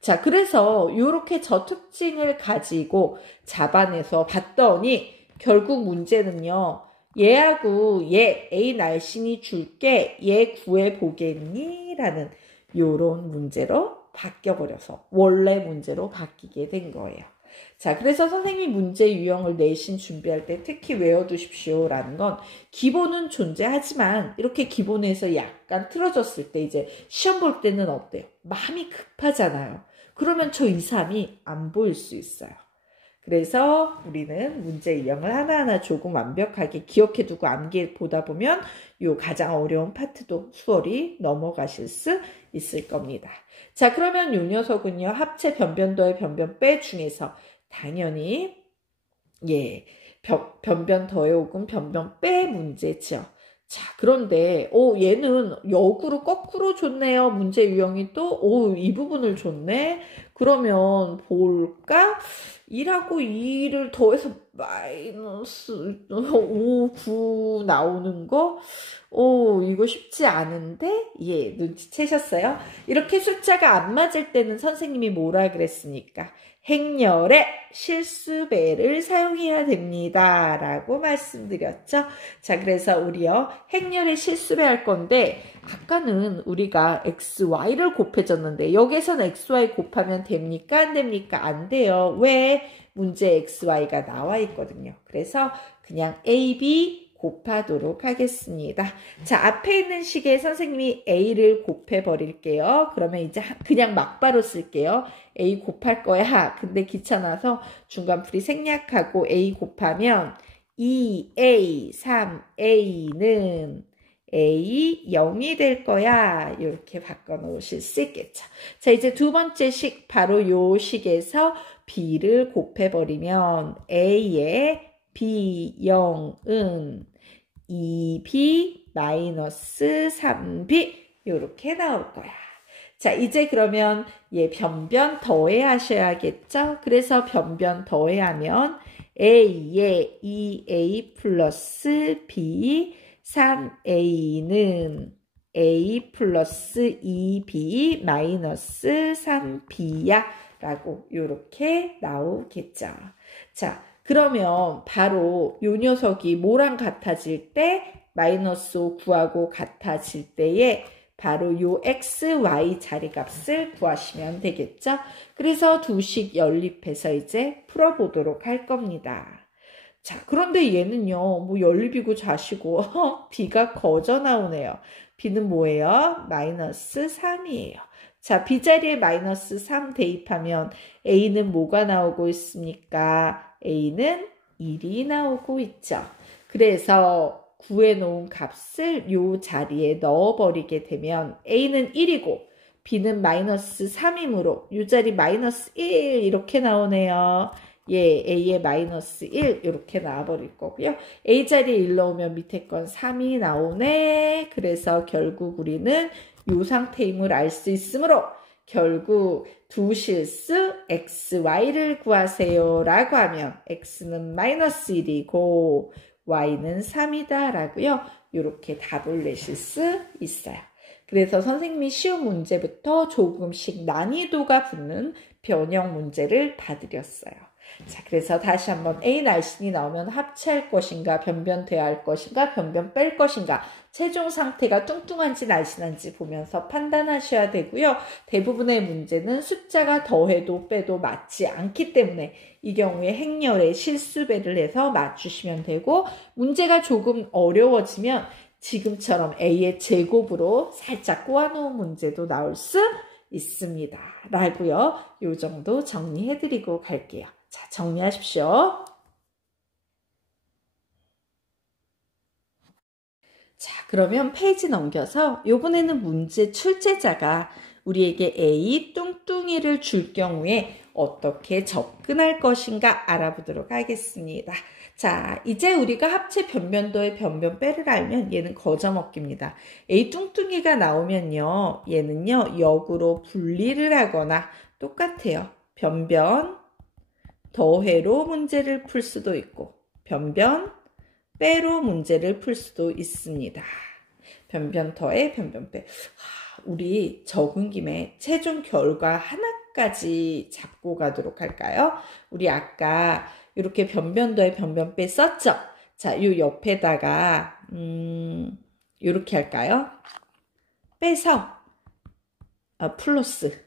자, 그래서 이렇게 저 특징을 가지고 잡아내서 봤더니 결국 문제는요. 얘하고 얘 A 날씬이 줄게 얘 구해보겠니? 라는 요런 문제로 바뀌어버려서 원래 문제로 바뀌게 된 거예요. 자, 그래서 선생님이 문제 유형을 내신 준비할 때 특히 외워두십시오 라는 건 기본은 존재하지만 이렇게 기본에서 약간 틀어졌을 때 이제 시험 볼 때는 어때요? 마음이 급하잖아요. 그러면 저 2, 3이 안 보일 수 있어요. 그래서 우리는 문제 유형을 하나하나 조금 완벽하게 기억해 두고 암기 보다 보면 요 가장 어려운 파트도 수월히 넘어가실 수 있을 겁니다. 자, 그러면 요 녀석은요. 합체 변변 더해 변변 빼 중에서 당연히 변변 더해 오금 변변 빼 문제죠. 자, 그런데 얘는 역으로 거꾸로 줬네요. 문제 유형이 또 이 부분을 줬네. 그러면 볼까? 1하고 2를 더해서 마이너스 5, 9 나오는 거? 이거 쉽지 않은데? 예, 눈치채셨어요? 이렇게 숫자가 안 맞을 때는 선생님이 뭐라 그랬습니까? 행렬의 실수배를 사용해야 됩니다. 라고 말씀드렸죠. 자, 그래서 우리요, 행렬의 실수배 할 건데, 아까는 우리가 x, y를 곱해줬는데, 여기서는 x, y 곱하면 됩니까? 안 됩니까? 안 돼요. 왜? 문제 x, y가 나와 있거든요. 그래서 그냥 a, b 곱하도록 하겠습니다. 자, 앞에 있는 식에 선생님이 a를 곱해 버릴게요. 그러면 이제 그냥 막바로 쓸게요. a 곱할 거야. 근데 귀찮아서 중간풀이 생략하고 a 곱하면 2a, 3a는 a 0이 될 거야. 이렇게 바꿔놓으실 수 있겠죠. 자, 이제 두 번째 식, 바로 요 식에서 b를 곱해버리면 a의 b0은 2b 마이너스 3b 이렇게 나올 거야. 자, 이제 그러면 변변 더해 하셔야겠죠? 그래서 변변 더해하면 a에 2a 플러스 b 3a는 a 플러스 2b 마이너스 3b야 라고 이렇게 나오겠죠. 자, 그러면 바로 요 녀석이 뭐랑 같아질 때? 마이너스 5 구하고 같아질 때에 바로 요 x, y 자리값을 구하시면 되겠죠? 그래서 두 식 연립해서 이제 풀어보도록 할 겁니다. 자, 그런데 얘는요, 뭐 연립이고 자시고 b가 거저 나오네요. b는 뭐예요? 마이너스 3이에요. 자, b자리에 마이너스 3 대입하면 a는 뭐가 나오고 있습니까? a는 1이 나오고 있죠. 그래서 구해놓은 값을 요 자리에 넣어버리게 되면 a는 1이고 b는 마이너스 3이므로 요 자리 마이너스 1 이렇게 나오네요. a의 마이너스 1 이렇게 나와버릴 거고요. a 자리에 1 넣으면 밑에 건 3이 나오네. 그래서 결국 우리는 요 상태임을 알 수 있으므로 결국 두 실수 x, y를 구하세요 라고 하면 x는 마이너스 1이고 y는 3이다 라고요. 이렇게 답을 내실 수 있어요. 그래서 선생님이 쉬운 문제부터 조금씩 난이도가 붙는 변형 문제를 봐드렸어요. 자, 그래서 다시 한번 A 날씬이 나오면 합체할 것인가, 변변 대할 것인가, 변변 뺄 것인가, 최종 상태가 뚱뚱한지 날씬한지 보면서 판단하셔야 되고요. 대부분의 문제는 숫자가 더해도 빼도 맞지 않기 때문에 이 경우에 행렬의 실수배를 해서 맞추시면 되고, 문제가 조금 어려워지면 지금처럼 A의 제곱으로 살짝 꼬아놓은 문제도 나올 수 있습니다. 라고요. 요 정도 정리해드리고 갈게요. 자, 정리하십시오. 자, 그러면 페이지 넘겨서 이번에는 문제 출제자가 우리에게 A 뚱뚱이를 줄 경우에 어떻게 접근할 것인가 알아보도록 하겠습니다. 자, 이제 우리가 합체 변변도의 변변 빼를 알면 얘는 거저먹기입니다. A 뚱뚱이가 나오면요, 얘는요 역으로 분리를 하거나 똑같아요. 변변 더해로 문제를 풀 수도 있고 변변 빼로 문제를 풀 수도 있습니다. 변변 더해 변변 빼. 우리 적은 김에 최종 결과 하나까지 잡고 가도록 할까요? 우리 아까 이렇게 변변 더해 변변 빼 썼죠? 자, 요 옆에다가 이렇게 할까요? 빼서 플러스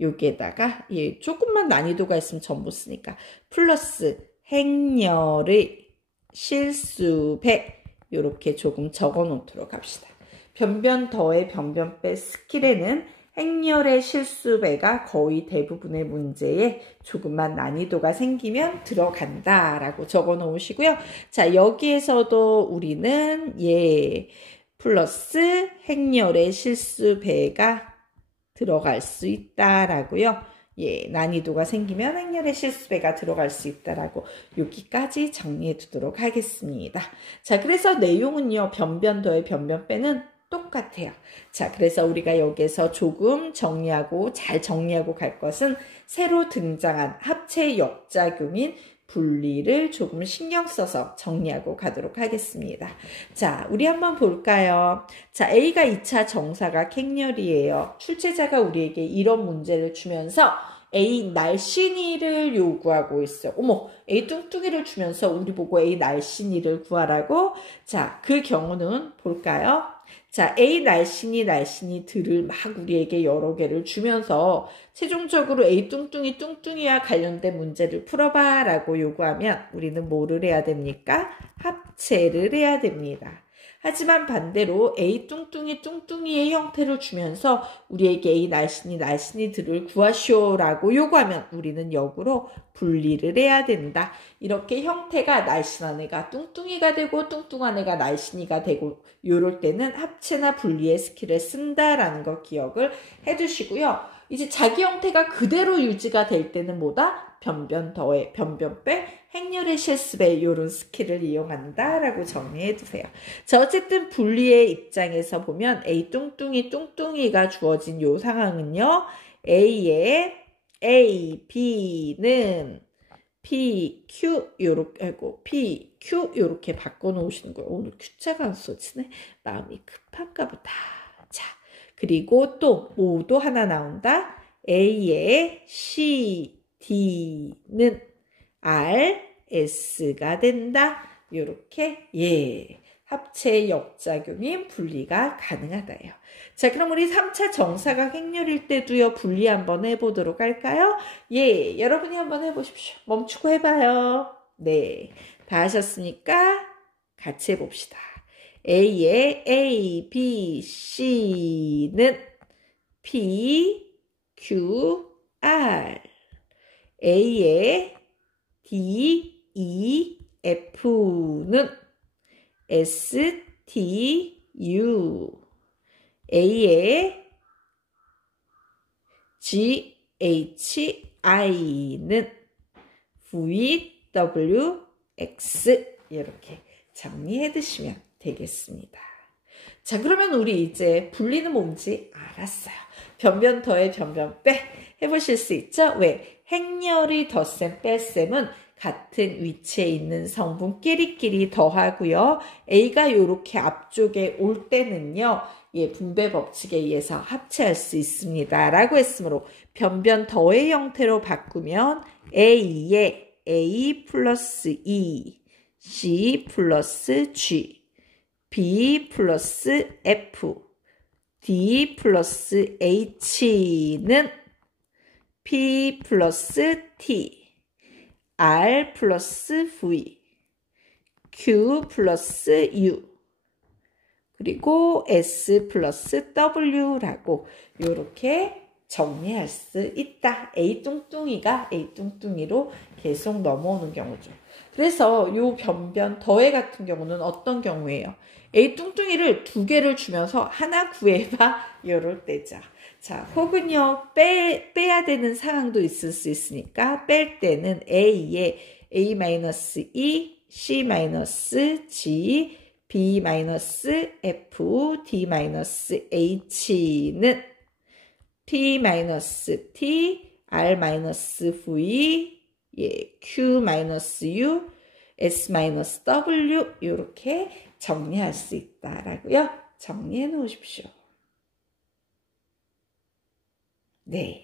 여기에다가 조금만 난이도가 있으면 전부 쓰니까 플러스 행렬의 실수배 이렇게 조금 적어 놓도록 합시다. 변변 더해 변변 빼 스킬에는 행렬의 실수배가 거의 대부분의 문제에 조금만 난이도가 생기면 들어간다 라고 적어 놓으시고요. 자, 여기에서도 우리는 플러스 행렬의 실수배가 들어갈 수 있다라고요. 예, 난이도가 생기면 행렬의 실습에가 들어갈 수 있다라고 여기까지 정리해 두도록 하겠습니다. 자, 그래서 내용은요, 변변 더해 변변 빼는 똑같아요. 자, 그래서 우리가 여기서 조금 정리하고 잘 정리하고 갈 것은 새로 등장한 합체 역작용인 분리를 조금 신경 써서 정리하고 가도록 하겠습니다. 자, 우리 한번 볼까요? 자, A가 2차 정사각 행렬이에요. 출제자가 우리에게 이런 문제를 주면서 A 날씬이를 요구하고 있어요. 어머, A 뚱뚱이를 주면서 우리 보고 A 날씬이를 구하라고? 자, 그 경우는 볼까요? 자, A 날씬이들을 막 우리에게 여러 개를 주면서 최종적으로 A 뚱뚱이와 관련된 문제를 풀어봐 라고 요구하면 우리는 뭐를 해야 됩니까? 합체를 해야 됩니다. 하지만 반대로 A 뚱뚱이의 형태를 주면서 우리에게 A 날씬이들을 구하시오라고 요구하면 우리는 역으로 분리를 해야 된다. 이렇게 형태가 날씬한 애가 뚱뚱이가 되고 뚱뚱한 애가 날씬이가 되고 요럴 때는 합체나 분리의 스킬을 쓴다라는 거 기억을 해두시고요. 이제 자기 형태가 그대로 유지가 될 때는 뭐다? 변변 더해 변변 빼 행렬의 실습에 이런 스킬을 이용한다라고 정리해 두세요. 자, 어쨌든 분리의 입장에서 보면 A 뚱뚱이가 주어진 요 상황은요. A의 A, B는 P, Q 요렇게 바꿔 놓으시는 거예요. 오늘 Q자가 안 써지네. 마음이 급한가 보다. 자, 그리고 또 뭐도 하나 나온다. A의 C, D는 R, S가 된다. 요렇게 예, 합체 역작용인 분리가 가능하다요. 자, 그럼 우리 3차 정사각 행렬일 때도요, 분리 한번 해보도록 할까요? 예, 여러분이 한번 해보십시오. 멈추고 해봐요. 네, 다 하셨습니까? 같이 해봅시다. A의 A, B, C는 P, Q, R. A의 D, E, F는 S, T, U. A의 G, H, I는 V, W, X. 이렇게 정리해 두시면 되겠습니다. 자, 그러면 우리 이제 분리는 뭔지 알았어요. 변변 더해 변변 빼 해보실 수 있죠? 왜? 행렬의 덧셈 뺄셈은 같은 위치에 있는 성분끼리 더하고요. A가 이렇게 앞쪽에 올 때는요. 예, 분배 법칙에 의해서 합체할 수 있습니다. 라고 했으므로 변변 더의 형태로 바꾸면 A에 A 플러스 E, C 플러스 G, B 플러스 F, D 플러스 H는 P 플러스 T, R 플러스 V, Q 플러스 U, 그리고 S 플러스 W라고 이렇게 정리할 수 있다. A 뚱뚱이가 A 뚱뚱이로 계속 넘어오는 경우죠. 그래서 요 변변 더해 같은 경우는 어떤 경우예요? A 뚱뚱이를 2개를 주면서 하나 구해봐. 요럴 때죠. 자, 혹은요, 빼야 되는 상황도 있을 수 있으니까 뺄 때는 A에 A-E, C-G, B-F, D-H는 P-T, R-V, 예, Q-U, S-W 이렇게 정리할 수 있다라고요. 정리해 놓으십시오. 네.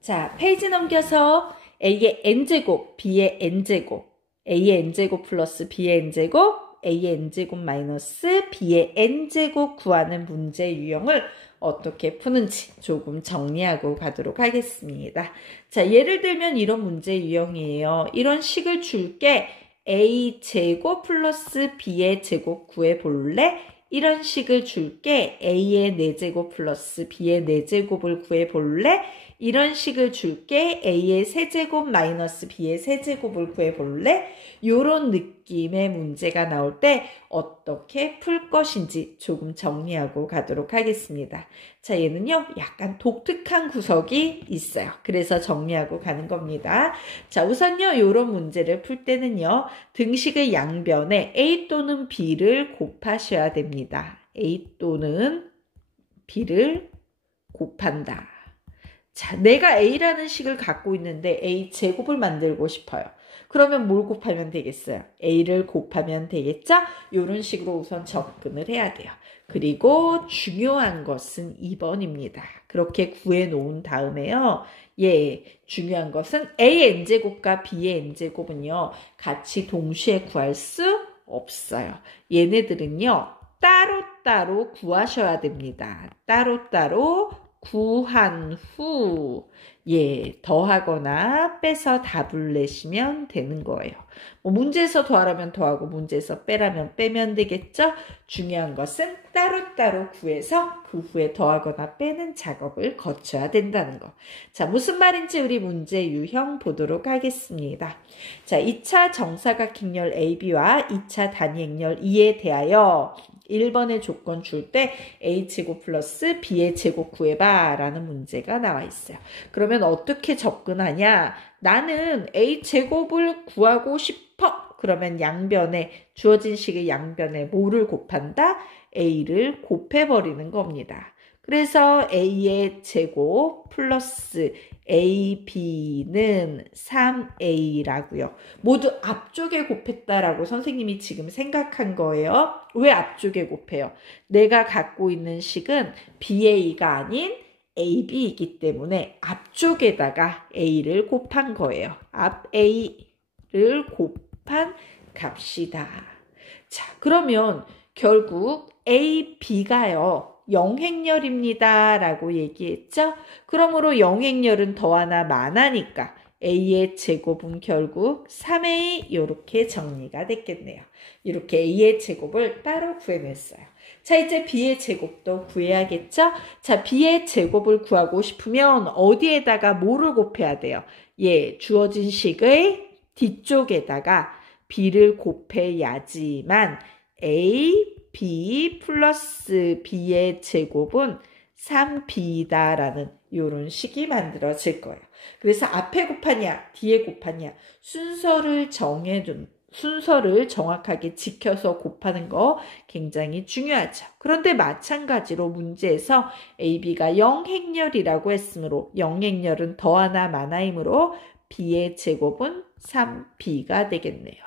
자, 페이지 넘겨서 A의 N제곱, B의 N제곱, A의 N제곱 플러스 B의 N제곱, A의 N제곱 마이너스 B의 N제곱 구하는 문제 유형을 어떻게 푸는지 조금 정리하고 가도록 하겠습니다. 자, 예를 들면 이런 문제 유형이에요. 이런 식을 줄게 A제곱 플러스 B의 제곱 구해볼래? 이런 식을 줄게 A의 4제곱 플러스 B의 4제곱을 구해볼래? 이런 식을 줄게. A의 세제곱 마이너스 B의 세제곱을 구해볼래? 요런 느낌의 문제가 나올 때 어떻게 풀 것인지 조금 정리하고 가도록 하겠습니다. 자, 얘는요, 약간 독특한 구석이 있어요. 그래서 정리하고 가는 겁니다. 자, 우선요, 요런 문제를 풀 때는요, 등식의 양변에 A 또는 B를 곱하셔야 됩니다. A 또는 B를 곱한다. 자, 내가 A라는 식을 갖고 있는데 A 제곱을 만들고 싶어요. 그러면 뭘 곱하면 되겠어요? A를 곱하면 되겠죠? 이런 식으로 우선 접근을 해야 돼요. 그리고 중요한 것은 2번입니다. 그렇게 구해 놓은 다음에요. 예, 중요한 것은 A의 n제곱과 B의 n제곱은요. 같이 동시에 구할 수 없어요. 얘네들은요. 따로따로 구하셔야 됩니다. 따로따로 구한 후, 예, 더하거나 빼서 답을 내시면 되는 거예요. 뭐 문제에서 더하라면 더하고 문제에서 빼라면 빼면 되겠죠? 중요한 것은 따로따로 구해서 그 후에 더하거나 빼는 작업을 거쳐야 된다는 거. 자, 무슨 말인지 우리 문제 유형 보도록 하겠습니다. 자, 2차 정사각형렬 AB와 2차 단위행렬 E에 대하여 1번의 조건 줄 때 A제곱 플러스 B의 제곱 구해봐 라는 문제가 나와 있어요. 그러면 어떻게 접근하냐? 나는 A제곱을 구하고 싶어. 그러면 양변에 주어진 식의 양변에 뭐를 곱한다? A를 곱해버리는 겁니다. 그래서 A의 제곱 플러스 AB는 3A라고요. 모두 앞쪽에 곱했다라고 선생님이 지금 생각한 거예요. 왜 앞쪽에 곱해요? 내가 갖고 있는 식은 BA가 아닌 AB이기 때문에 앞쪽에다가 A를 곱한 거예요. 앞 A를 곱한 값이다. 자, 그러면 결국 AB가요. 영행렬입니다 라고 얘기했죠. 그러므로 영행렬은 더하나 마나니까 A의 제곱은 결국 3A 이렇게 정리가 됐겠네요. 이렇게 A의 제곱을 따로 구해냈어요. 자, 이제 B의 제곱도 구해야겠죠. 자, B의 제곱을 구하고 싶으면 어디에다가 뭐를 곱해야 돼요? 예, 주어진 식의 뒤쪽에다가 B를 곱해야지만 A, B 플러스 B의 제곱은 3B다라는 이런 식이 만들어질 거예요. 그래서 앞에 곱하냐, 뒤에 곱하냐 순서를 정확하게 지켜서 곱하는 거 굉장히 중요하죠. 그런데 마찬가지로 문제에서 AB가 영행렬이라고 했으므로 영행렬은 더하나 마나이므로 B의 제곱은 3B가 되겠네요.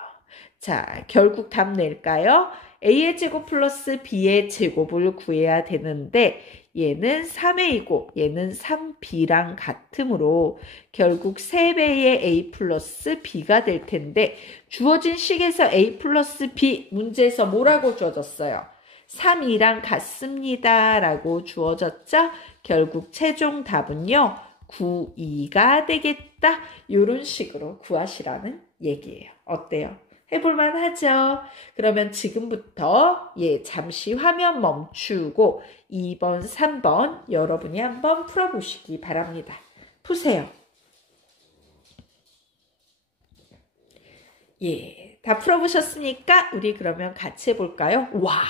자, 결국 답 낼까요? A의 제곱 플러스 B의 제곱을 구해야 되는데 얘는 3A이고 얘는 3B랑 같으므로 결국 3배의 A 플러스 B가 될 텐데 주어진 식에서 A 플러스 B 문제에서 뭐라고 주어졌어요? 3이랑 같습니다 라고 주어졌죠? 결국 최종 답은요 9, 2가 되겠다 이런 식으로 구하시라는 얘기예요. 어때요? 해볼만 하죠. 그러면 지금부터 잠시 화면 멈추고 2번, 3번 여러분이 한번 풀어보시기 바랍니다. 푸세요. 다 풀어보셨으니까 우리 그러면 같이 해볼까요? 와,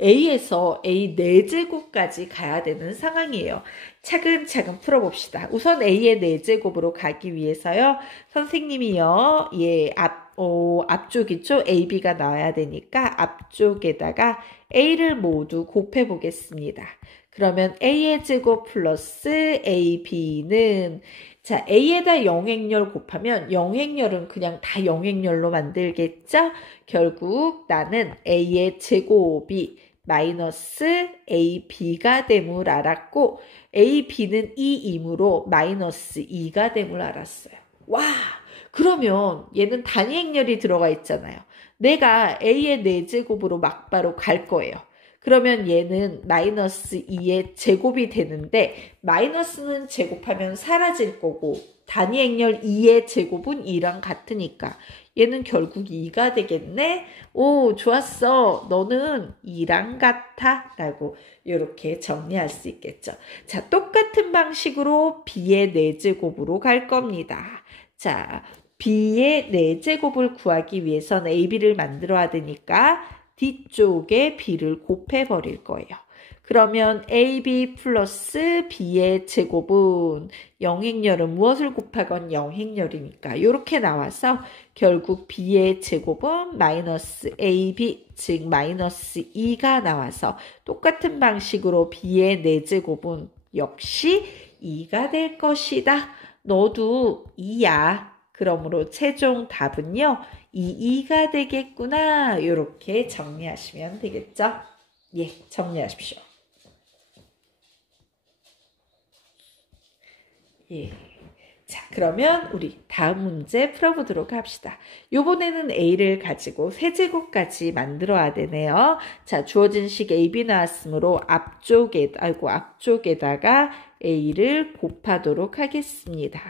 A에서 A 4제곱까지 가야 되는 상황이에요. 차근차근 풀어봅시다. 우선 A의 4제곱으로 가기 위해서요. 선생님이요. 앞쪽 있죠? AB가 나와야 되니까 앞쪽에다가 A를 모두 곱해 보겠습니다. 그러면 A의 제곱 플러스 AB는 자, A에다 영행렬 곱하면 영행렬은 그냥 다 영행렬로 만들겠죠? 결국 나는 A의 제곱이 마이너스 AB가 됨을 알았고 AB는 2이므로 마이너스 2가 됨을 알았어요. 와! 그러면 얘는 단위행렬이 들어가 있잖아요. 내가 A의 4제곱으로 막바로 갈 거예요. 그러면 얘는 마이너스 2의 제곱이 되는데 마이너스는 제곱하면 사라질 거고 단위 행렬 2의 제곱은 2랑 같으니까 얘는 결국 2가 되겠네. 오, 좋았어. 너는 2랑 같아. 라고 이렇게 정리할 수 있겠죠. 자, 똑같은 방식으로 b의 4제곱으로 갈 겁니다. 자, b의 4제곱을 구하기 위해선 ab를 만들어야 되니까 뒤쪽에 b를 곱해버릴 거예요. 그러면 ab 플러스 b의 제곱은 영행렬은 무엇을 곱하건 영행렬이니까 이렇게 나와서 결국 b의 제곱은 마이너스 ab 즉 마이너스 2가 나와서 똑같은 방식으로 b의 4제곱은 역시 2가 될 것이다. 너도 2야. 그러므로 최종 답은요. 2가 되겠구나. 이렇게 정리하시면 되겠죠. 예, 정리하십시오. 예. 자, 그러면 우리 다음 문제 풀어보도록 합시다. 요번에는 A를 가지고 세제곱까지 만들어야 되네요. 자, 주어진 식 AB 나왔으므로 앞쪽에다가 A를 곱하도록 하겠습니다.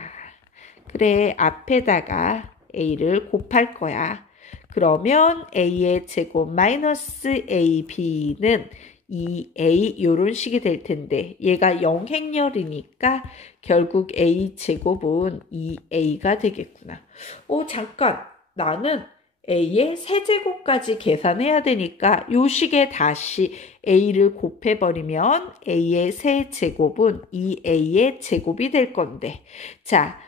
그래, 앞에다가 A를 곱할 거야. 그러면 A의 제곱 마이너스 AB는 2A 요런 식이 될 텐데 얘가 영행렬이니까 결국 A 제곱은 2A가 되겠구나. 오, 잠깐. 나는 A의 세제곱까지 계산해야 되니까 요 식에 다시 A를 곱해버리면 A의 세제곱은 2A의 제곱이 될 건데 자,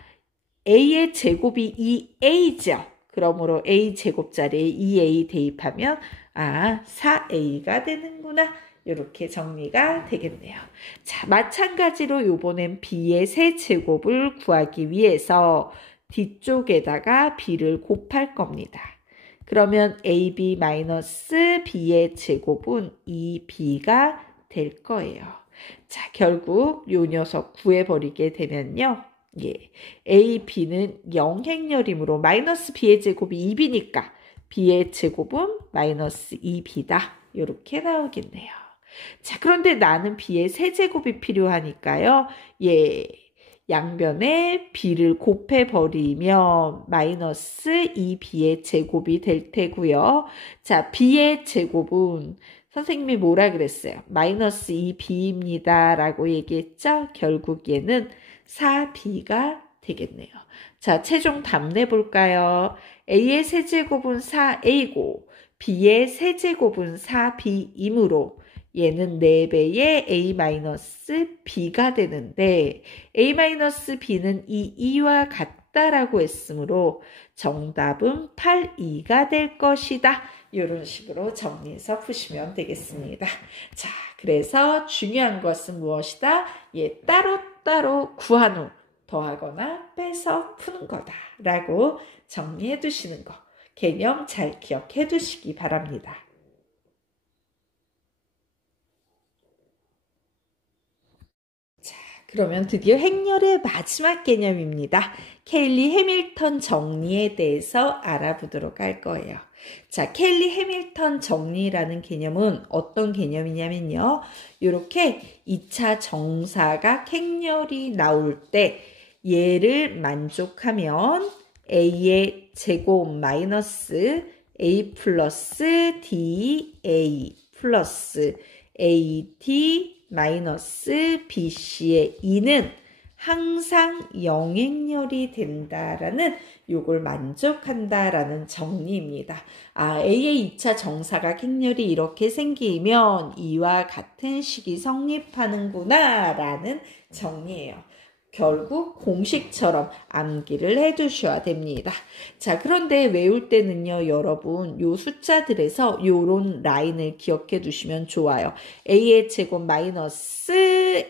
A의 제곱이 2A죠. 그러므로 A 제곱 자리에 2A 대입하면 4A가 되는구나. 이렇게 정리가 되겠네요. 자, 마찬가지로 이번엔 B의 세제곱을 구하기 위해서 뒤쪽에다가 B를 곱할 겁니다. 그러면 AB-B의 제곱은 2B가 될 거예요. 자, 결국 요 녀석 구해버리게 되면요. 예, A, B는 영행렬이므로 마이너스 B의 제곱이 2B니까 B의 제곱은 마이너스 2B다. 이렇게 나오겠네요. 자, 그런데 나는 B의 세제곱이 필요하니까요. 예, 양변에 B를 곱해버리면 마이너스 2B의 제곱이 될 테고요. 자, B의 제곱은 선생님이 뭐라 그랬어요? 마이너스 2B입니다. 라고 얘기했죠? 결국 얘는 4B가 되겠네요. 자, 최종 답 내볼까요? A의 세제곱은 4A고 B의 세제곱은 4B이므로 얘는 4배의 A-B가 되는데 A-B는 이 2와 같다라고 했으므로 정답은 8,2가 될 것이다. 이런 식으로 정리해서 푸시면 되겠습니다. 자, 그래서 중요한 것은 무엇이다? 예, 따로따로 구한 후 더하거나 빼서 푸는 거다 라고 정리해 두시는 거. 개념 잘 기억해 두시기 바랍니다. 그러면 드디어 행렬의 마지막 개념입니다. 케일리 해밀턴 정리에 대해서 알아보도록 할 거예요. 자, 케일리 해밀턴 정리라는 개념은 어떤 개념이냐면요. 이렇게 2차 정사각 행렬이 나올 때 얘를 만족하면 A의 제곱 마이너스 A 플러스 DA 플러스 AD 마이너스 BC의 2는 항상 영행렬이 된다라는 요걸 만족한다라는 정리입니다. A의 2차 정사각 행렬이 이렇게 생기면 이와 같은 식이 성립하는구나 라는 정리예요. 결국 공식처럼 암기를 해두셔야 됩니다. 자, 그런데 외울 때는요, 여러분, 요 숫자들에서 요런 라인을 기억해 두시면 좋아요. A의 제곱 마이너스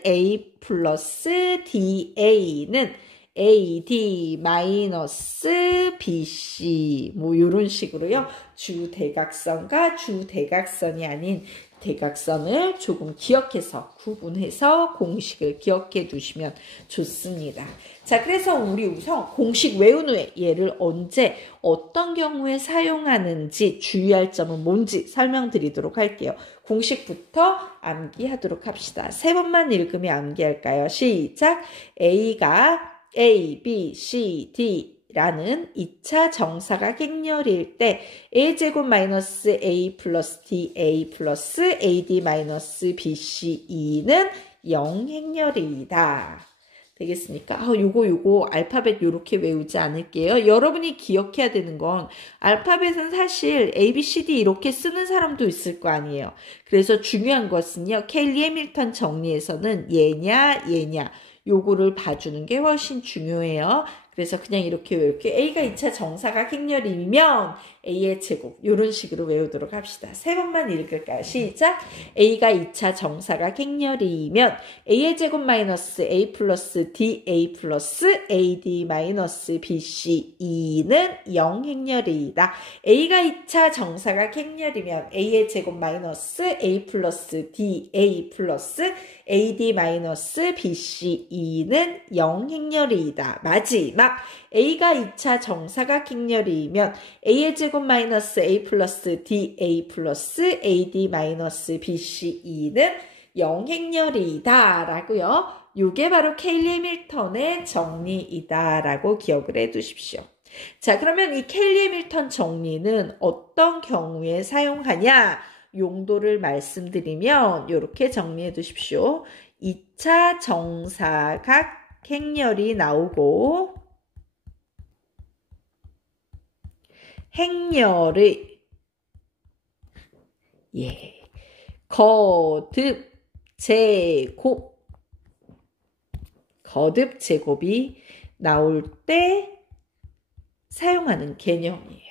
A 플러스 DA는 AD 마이너스 BC 뭐 요런 식으로요. 주대각선과 주대각선이 아닌 대각선을 조금 기억해서 구분해서 공식을 기억해 두시면 좋습니다. 자, 그래서 우리 우선 공식 외운 후에 얘를 언제 어떤 경우에 사용하는지 주의할 점은 뭔지 설명드리도록 할게요. 공식부터 암기하도록 합시다. 세 번만 읽으면 암기할까요? 시작! A가 A, B, C, D 라는 2차 정사각 행렬일 때 a제곱 마이너스 a 플러스 da 플러스 ad 마이너스 bc 2는 0행렬이다. 되겠습니까? 요거 알파벳 요렇게 외우지 않을게요. 여러분이 기억해야 되는 건 알파벳은 사실 A, B, C, D 이렇게 쓰는 사람도 있을 거 아니에요. 그래서 중요한 것은요. 케일리 해밀턴 정리에서는 얘냐 요거를 봐주는 게 훨씬 중요해요. 그래서 그냥 이렇게 A가 2차 정사각 행렬이면 A의 제곱 이런 식으로 외우도록 합시다. 세 번만 읽을까요? 시작! A가 2차 정사각 행렬이면 A의 제곱 마이너스 A 플러스 DA 플러스 AD 마이너스 BC 2는 0행렬이다. A가 2차 정사각 행렬이면 A의 제곱 마이너스 A 플러스 DA 플러스 AD 마이너스 BC 2는 0행렬이다. 마지막 A가 2차 정사각 행렬이면 A의 제곱 마이너스 A 플러스 DA 플러스 AD 마이너스 BC 2는 0행렬이다 라고요. 이게 바로 케일리 해밀턴의 정리이다 라고 기억을 해 두십시오. 자, 그러면 이 케일리 해밀턴 정리는 어떤 경우에 사용하냐? 용도를 말씀드리면 이렇게 정리해 두십시오. 2차 정사각 행렬이 나오고 행렬의 거듭 제곱이 나올 때 사용하는 개념이에요.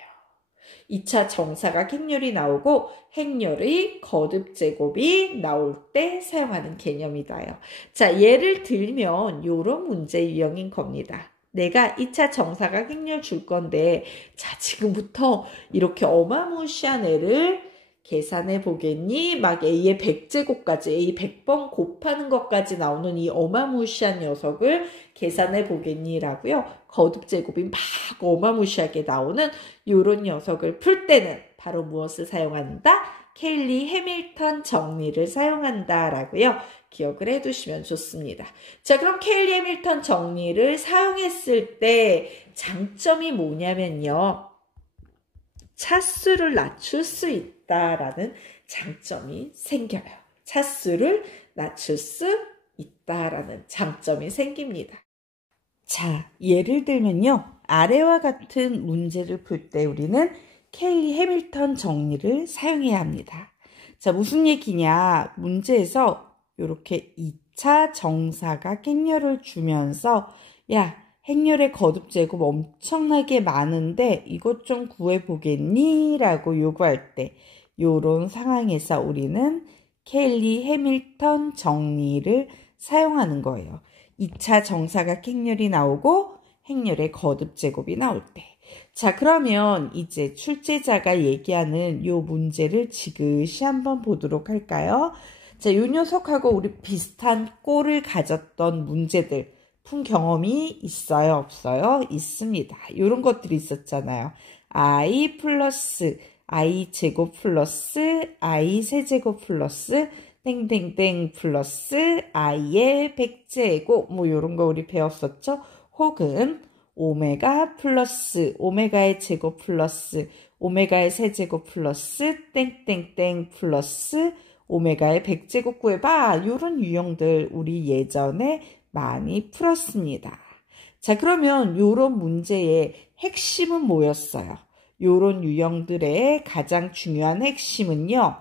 2차 정사각 행렬이 나오고 행렬의 거듭 제곱이 나올 때 사용하는 개념이다요. 자, 예를 들면 이런 문제 유형인 겁니다. 내가 2차 정사각 행렬 줄 건데 자, 지금부터 이렇게 어마무시한 애를 계산해 보겠니? 막 A의 100제곱까지 A 100번 곱하는 것까지 나오는 이 어마무시한 녀석을 계산해 보겠니? 라고요. 거듭 제곱이 막 어마무시하게 나오는 이런 녀석을 풀 때는 바로 무엇을 사용한다? 케일리 해밀턴 정리를 사용한다 라고요. 기억을 해 두시면 좋습니다. 자, 그럼 케일리 해밀턴 정리를 사용했을 때 장점이 뭐냐면요. 차수를 낮출 수 있다라는 장점이 생겨요. 차수를 낮출 수 있다라는 장점이 생깁니다. 자, 예를 들면요. 아래와 같은 문제를 풀 때 우리는 케일리 해밀턴 정리를 사용해야 합니다. 자, 무슨 얘기냐? 문제에서 이렇게 2차 정사각 행렬을 주면서 야, 행렬의 거듭 제곱 엄청나게 많은데 이것 좀 구해보겠니? 라고 요구할 때 요런 상황에서 우리는 케일리 해밀턴 정리를 사용하는 거예요. 2차 정사각 행렬이 나오고 행렬의 거듭 제곱이 나올 때. 자, 그러면 이제 출제자가 얘기하는 요 문제를 지그시 한번 보도록 할까요? 자, 요 녀석하고 우리 비슷한 꼴을 가졌던 문제들 푼 경험이 있어요? 없어요? 있습니다. 이런 것들이 있었잖아요. I 플러스 I 제곱 플러스 I 세제곱 플러스 땡땡땡 플러스 I의 100제곱 뭐 이런 거 우리 배웠었죠? 혹은 오메가 플러스 오메가의 제곱 플러스 오메가의 세제곱 플러스 땡땡땡 플러스 오메가의 100제곱 구해봐. 이런 유형들 우리 예전에 많이 풀었습니다. 자, 그러면 이런 문제의 핵심은 뭐였어요? 이런 유형들의 가장 중요한 핵심은요.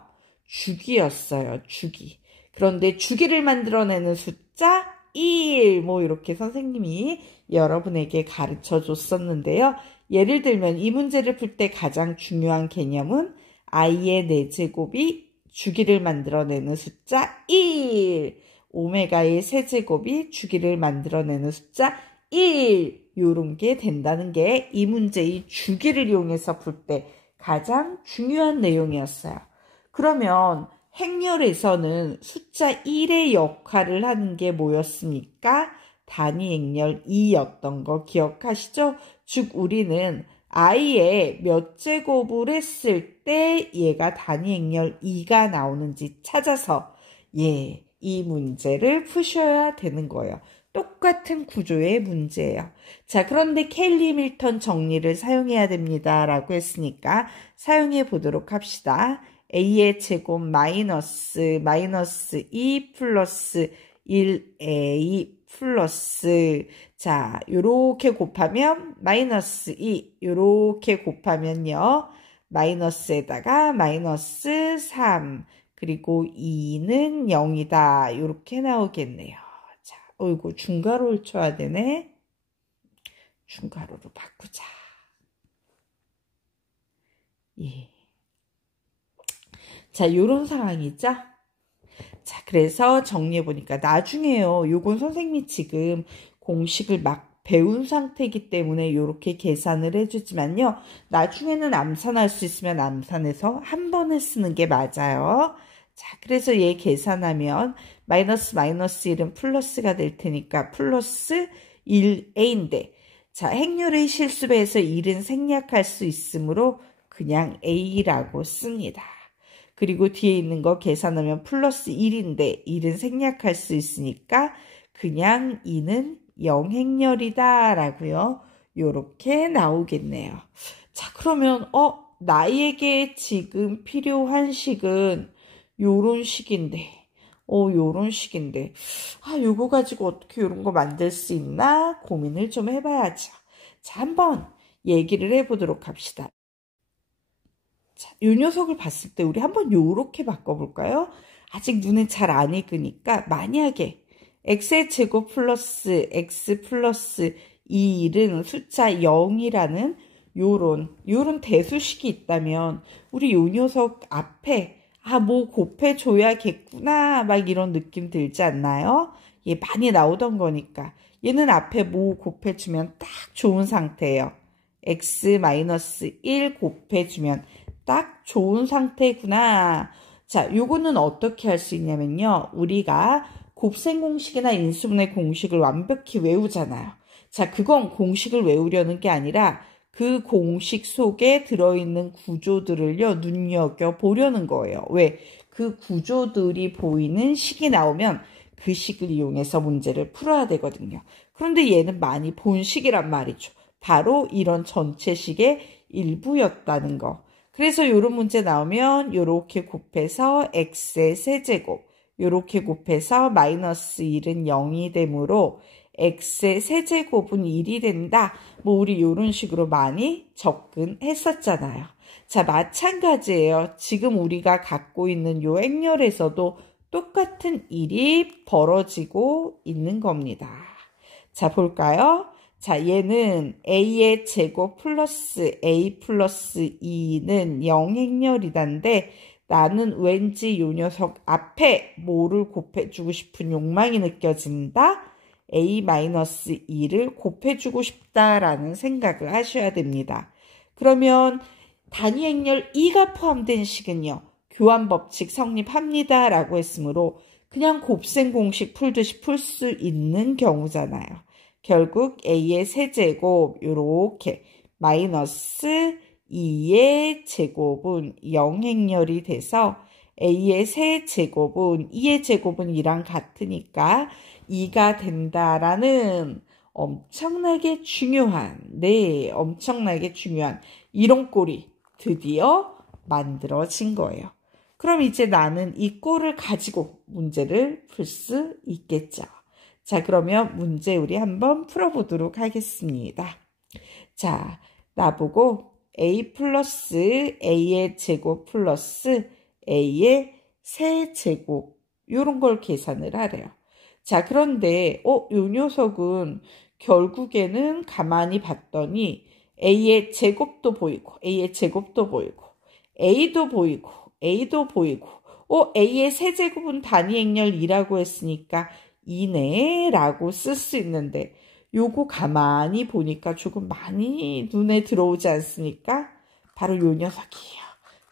주기였어요. 주기. 그런데 주기를 만들어내는 숫자 1 뭐 이렇게 선생님이 여러분에게 가르쳐 줬었는데요. 예를 들면 이 문제를 풀 때 가장 중요한 개념은 i의 4제곱이 주기를 만들어내는 숫자 1 오메가의 세제곱이 주기를 만들어내는 숫자 1 요런 게 된다는 게 이 문제의 주기를 이용해서 풀 때 가장 중요한 내용이었어요. 그러면 행렬에서는 숫자 1의 역할을 하는 게 뭐였습니까? 단위 행렬 2였던 거 기억하시죠? 즉 우리는 i의 몇 제곱을 했을 때 얘가 단위 행렬 2가 나오는지 찾아서 이 문제를 푸셔야 되는 거예요. 똑같은 구조의 문제예요. 자, 그런데 켈리 밀턴 정리를 사용해야 됩니다. 라고 했으니까 사용해 보도록 합시다. a의 제곱 마이너스 2 플러스 1a 플러스 자, 요렇게 곱하면 마이너스 2 요렇게 곱하면요. 마이너스에다가 마이너스 3 그리고 2는 0이다. 요렇게 나오겠네요. 자, 어이구 중괄호를 쳐야 되네. 중괄호로 바꾸자. 예. 자, 요런 상황이죠. 자, 그래서 정리해보니까 나중에요. 요건 선생님이 지금 공식을 막 배운 상태이기 때문에 이렇게 계산을 해주지만요. 나중에는 암산할 수 있으면 암산해서 한 번에 쓰는 게 맞아요. 자, 그래서 얘 계산하면 마이너스 1은 플러스가 될 테니까 플러스 1a인데 자, 행렬의 실수배에서 1은 생략할 수 있으므로 그냥 a라고 씁니다. 그리고 뒤에 있는 거 계산하면 플러스 1인데 1은 생략할 수 있으니까 그냥 2는 0행렬이다 라고요. 요렇게 나오겠네요. 자, 그러면 나에게 지금 필요한 식은 요런 식인데 요런 식인데 요거 가지고 어떻게 요런 거 만들 수 있나 고민을 좀 해봐야죠. 자, 한번 얘기를 해보도록 합시다. 자, 요 녀석을 봤을 때 우리 한번 요렇게 바꿔볼까요? 아직 눈에 잘 안 익으니까 만약에 x의 제곱 플러스 x 플러스 2는 숫자 0이라는 요런 대수식이 있다면 우리 요 녀석 앞에 뭐 곱해줘야겠구나 막 이런 느낌 들지 않나요? 얘 많이 나오던 거니까 얘는 앞에 뭐 곱해주면 딱 좋은 상태예요. x-1 곱해주면 딱 좋은 상태구나. 자, 요거는 어떻게 할 수 있냐면요. 우리가 곱셈 공식이나 인수분해 공식을 완벽히 외우잖아요. 자, 그건 공식을 외우려는 게 아니라 그 공식 속에 들어있는 구조들을요, 눈여겨보려는 거예요. 왜? 그 구조들이 보이는 식이 나오면 그 식을 이용해서 문제를 풀어야 되거든요. 그런데 얘는 많이 본 식이란 말이죠. 바로 이런 전체식의 일부였다는 거. 그래서 이런 문제 나오면 이렇게 곱해서 x의 세제곱, 이렇게 곱해서 마이너스 1은 0이 되므로 x의 세제곱은 1이 된다. 뭐 우리 이런 식으로 많이 접근했었잖아요. 자, 마찬가지예요. 지금 우리가 갖고 있는 요 행렬에서도 똑같은 일이 벌어지고 있는 겁니다. 자, 볼까요? 자, 얘는 a의 제곱 플러스 a 플러스 2는 0행렬이단데 나는 왠지 요 녀석 앞에 뭐를 곱해주고 싶은 욕망이 느껴진다? a-2를 곱해주고 싶다라는 생각을 하셔야 됩니다. 그러면 단위 행렬 2가 포함된 식은요. 교환법칙 성립합니다 라고 했으므로 그냥 곱셈 공식 풀듯이 풀 수 있는 경우잖아요. 결국 a의 세제곱 요렇게 마이너스 2의 제곱은 0행렬이 돼서 a의 세제곱은 2의 제곱은 2랑 같으니까 2가 된다라는 엄청나게 중요한 엄청나게 중요한 이런 꼴이 드디어 만들어진 거예요. 그럼 이제 나는 이 꼴을 가지고 문제를 풀 수 있겠죠. 자, 그러면 문제 우리 한번 풀어보도록 하겠습니다. 자, 나보고 a 플러스 a의 제곱 플러스 a의 세제곱 이런 걸 계산을 하래요. 자, 그런데 요 녀석은 결국에는 가만히 봤더니 a의 제곱도 보이고 a의 제곱도 보이고 a도 보이고 a도 보이고 a의 세제곱은 단위 행렬 2라고 했으니까 2네 라고 쓸 수 있는데 요거 가만히 보니까 조금 많이 눈에 들어오지 않습니까? 바로 요 녀석이에요.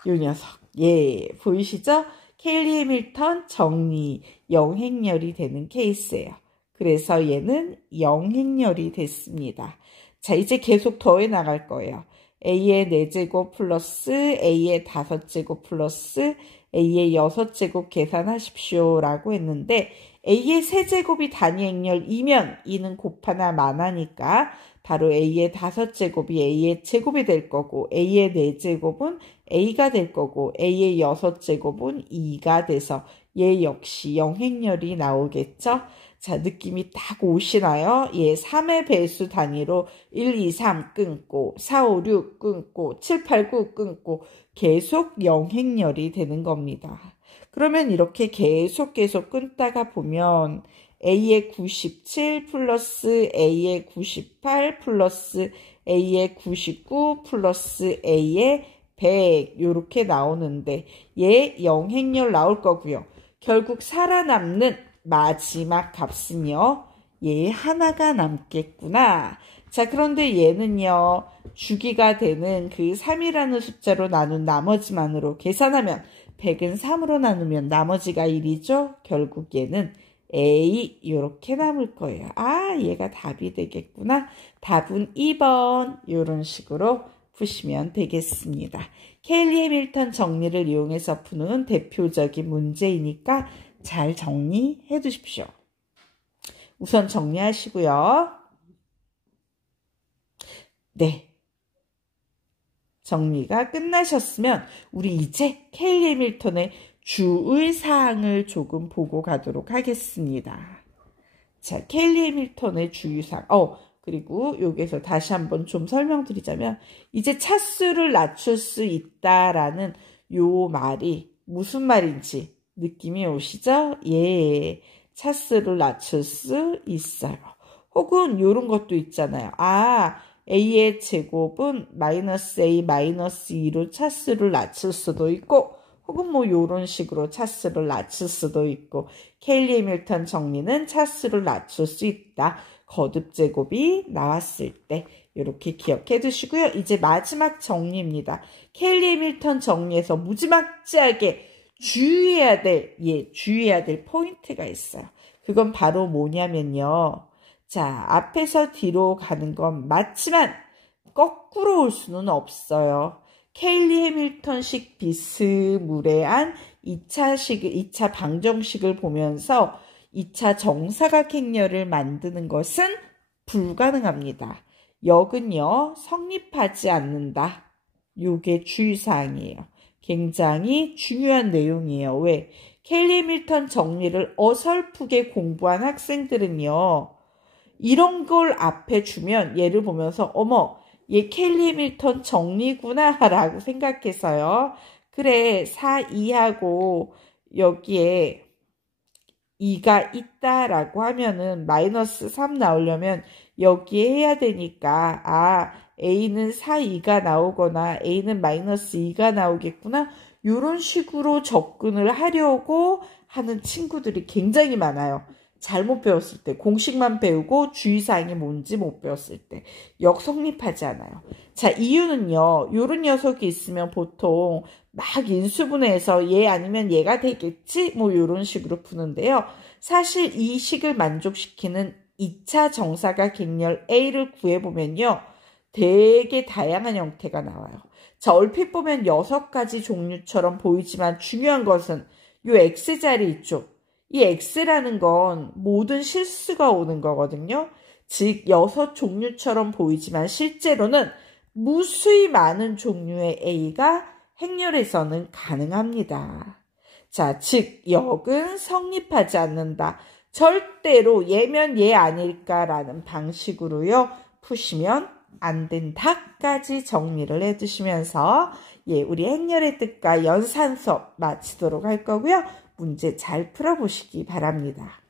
요 녀석. 예, 보이시죠? 케일리 해밀턴 정리, 영행렬이 되는 케이스예요. 그래서 얘는 영행렬이 됐습니다. 자, 이제 계속 더해 나갈 거예요. A의 4제곱 플러스 A의 5제곱 플러스 A의 6제곱 계산하십시오 라고 했는데 A의 3제곱이 단위 행렬이면 이는 곱하나 마나니까 바로 A의 5제곱이 A의 제곱이 될 거고 A의 4제곱은 A가 될 거고 A의 6제곱은 2가 돼서 얘 역시 영행렬이 나오겠죠. 자, 느낌이 딱 오시나요? 예, 3의 배수 단위로 1, 2, 3 끊고 4, 5, 6 끊고 7, 8, 9 끊고 계속 영행렬이 되는 겁니다. 그러면 이렇게 계속 끊다가 보면 A의 97 플러스 A의 98 플러스 A의 99 플러스 A의 100 이렇게 나오는데 얘 영행렬 나올 거고요. 결국 살아남는 마지막 값은요. 얘 하나가 남겠구나. 자, 그런데 얘는요. 주기가 되는 그 3이라는 숫자로 나눈 나머지만으로 계산하면 100은 3으로 나누면 나머지가 1이죠. 결국 얘는 A 이렇게 남을 거예요. 아, 얘가 답이 되겠구나. 답은 2번 이런 식으로 푸시면 되겠습니다. 케일리 해밀턴 정리를 이용해서 푸는 대표적인 문제이니까 잘 정리해 두십시오. 우선 정리하시고요. 네. 정리가 끝나셨으면 우리 이제 케일리 해밀턴의 주의사항을 조금 보고 가도록 하겠습니다. 자, 케일리 해밀턴의 주의사항. 그리고 여기서 다시 한번 좀 설명드리자면 이제 차수를 낮출 수 있다라는 요 말이 무슨 말인지 느낌이 오시죠? 예, 차수를 낮출 수 있어요. 혹은 요런 것도 있잖아요. A의 제곱은 마이너스 A 마이너스 2로 차수를 낮출 수도 있고 혹은 뭐 요런 식으로 차수를 낮출 수도 있고 케일리 해밀턴 정리는 차수를 낮출 수 있다. 거듭 제곱이 나왔을 때 이렇게 기억해 두시고요. 이제 마지막 정리입니다. 케일리 해밀턴 정리에서 무지막지하게 주의해야 될 포인트가 있어요. 그건 바로 뭐냐면요. 자, 앞에서 뒤로 가는 건 맞지만 거꾸로 올 수는 없어요. 케일리 해밀턴식 비스무리한 2차 방정식을 보면서 2차 정사각행렬을 만드는 것은 불가능합니다. 역은요, 성립하지 않는다. 요게 주의사항이에요. 굉장히 중요한 내용이에요. 왜? 케일리 해밀턴 정리를 어설프게 공부한 학생들은요, 이런 걸 앞에 주면 얘를 보면서 어머, 얘 케일리 해밀턴 정리구나 라고 생각해서요. 그래, 4, 2하고 여기에 2가 있다라고 하면은 마이너스 3 나오려면 여기에 해야 되니까 A는 4, 2가 나오거나 A는 마이너스 2가 나오겠구나. 이런 식으로 접근을 하려고 하는 친구들이 굉장히 많아요. 잘못 배웠을 때, 공식만 배우고 주의사항이 뭔지 못 배웠을 때 역성립하지 않아요. 자, 이유는요. 요런 녀석이 있으면 보통 막 인수분해해서 얘 아니면 얘가 되겠지? 뭐 요런 식으로 푸는데요. 사실 이 식을 만족시키는 2차 정사각행렬 A를 구해보면요. 되게 다양한 형태가 나와요. 자, 얼핏 보면 6가지 종류처럼 보이지만 중요한 것은 요 X자리 있죠. 이 X라는 건 모든 실수가 오는 거거든요. 즉 6종류처럼 보이지만 실제로는 무수히 많은 종류의 A가 행렬에서는 가능합니다. 자, 즉 역은 성립하지 않는다. 절대로 얘면 얘 아닐까라는 방식으로요. 푸시면 안 된다까지 정리를 해두시면서 우리 행렬의 뜻과 연산 수업 마치도록 할 거고요. 문제 잘 풀어보시기 바랍니다.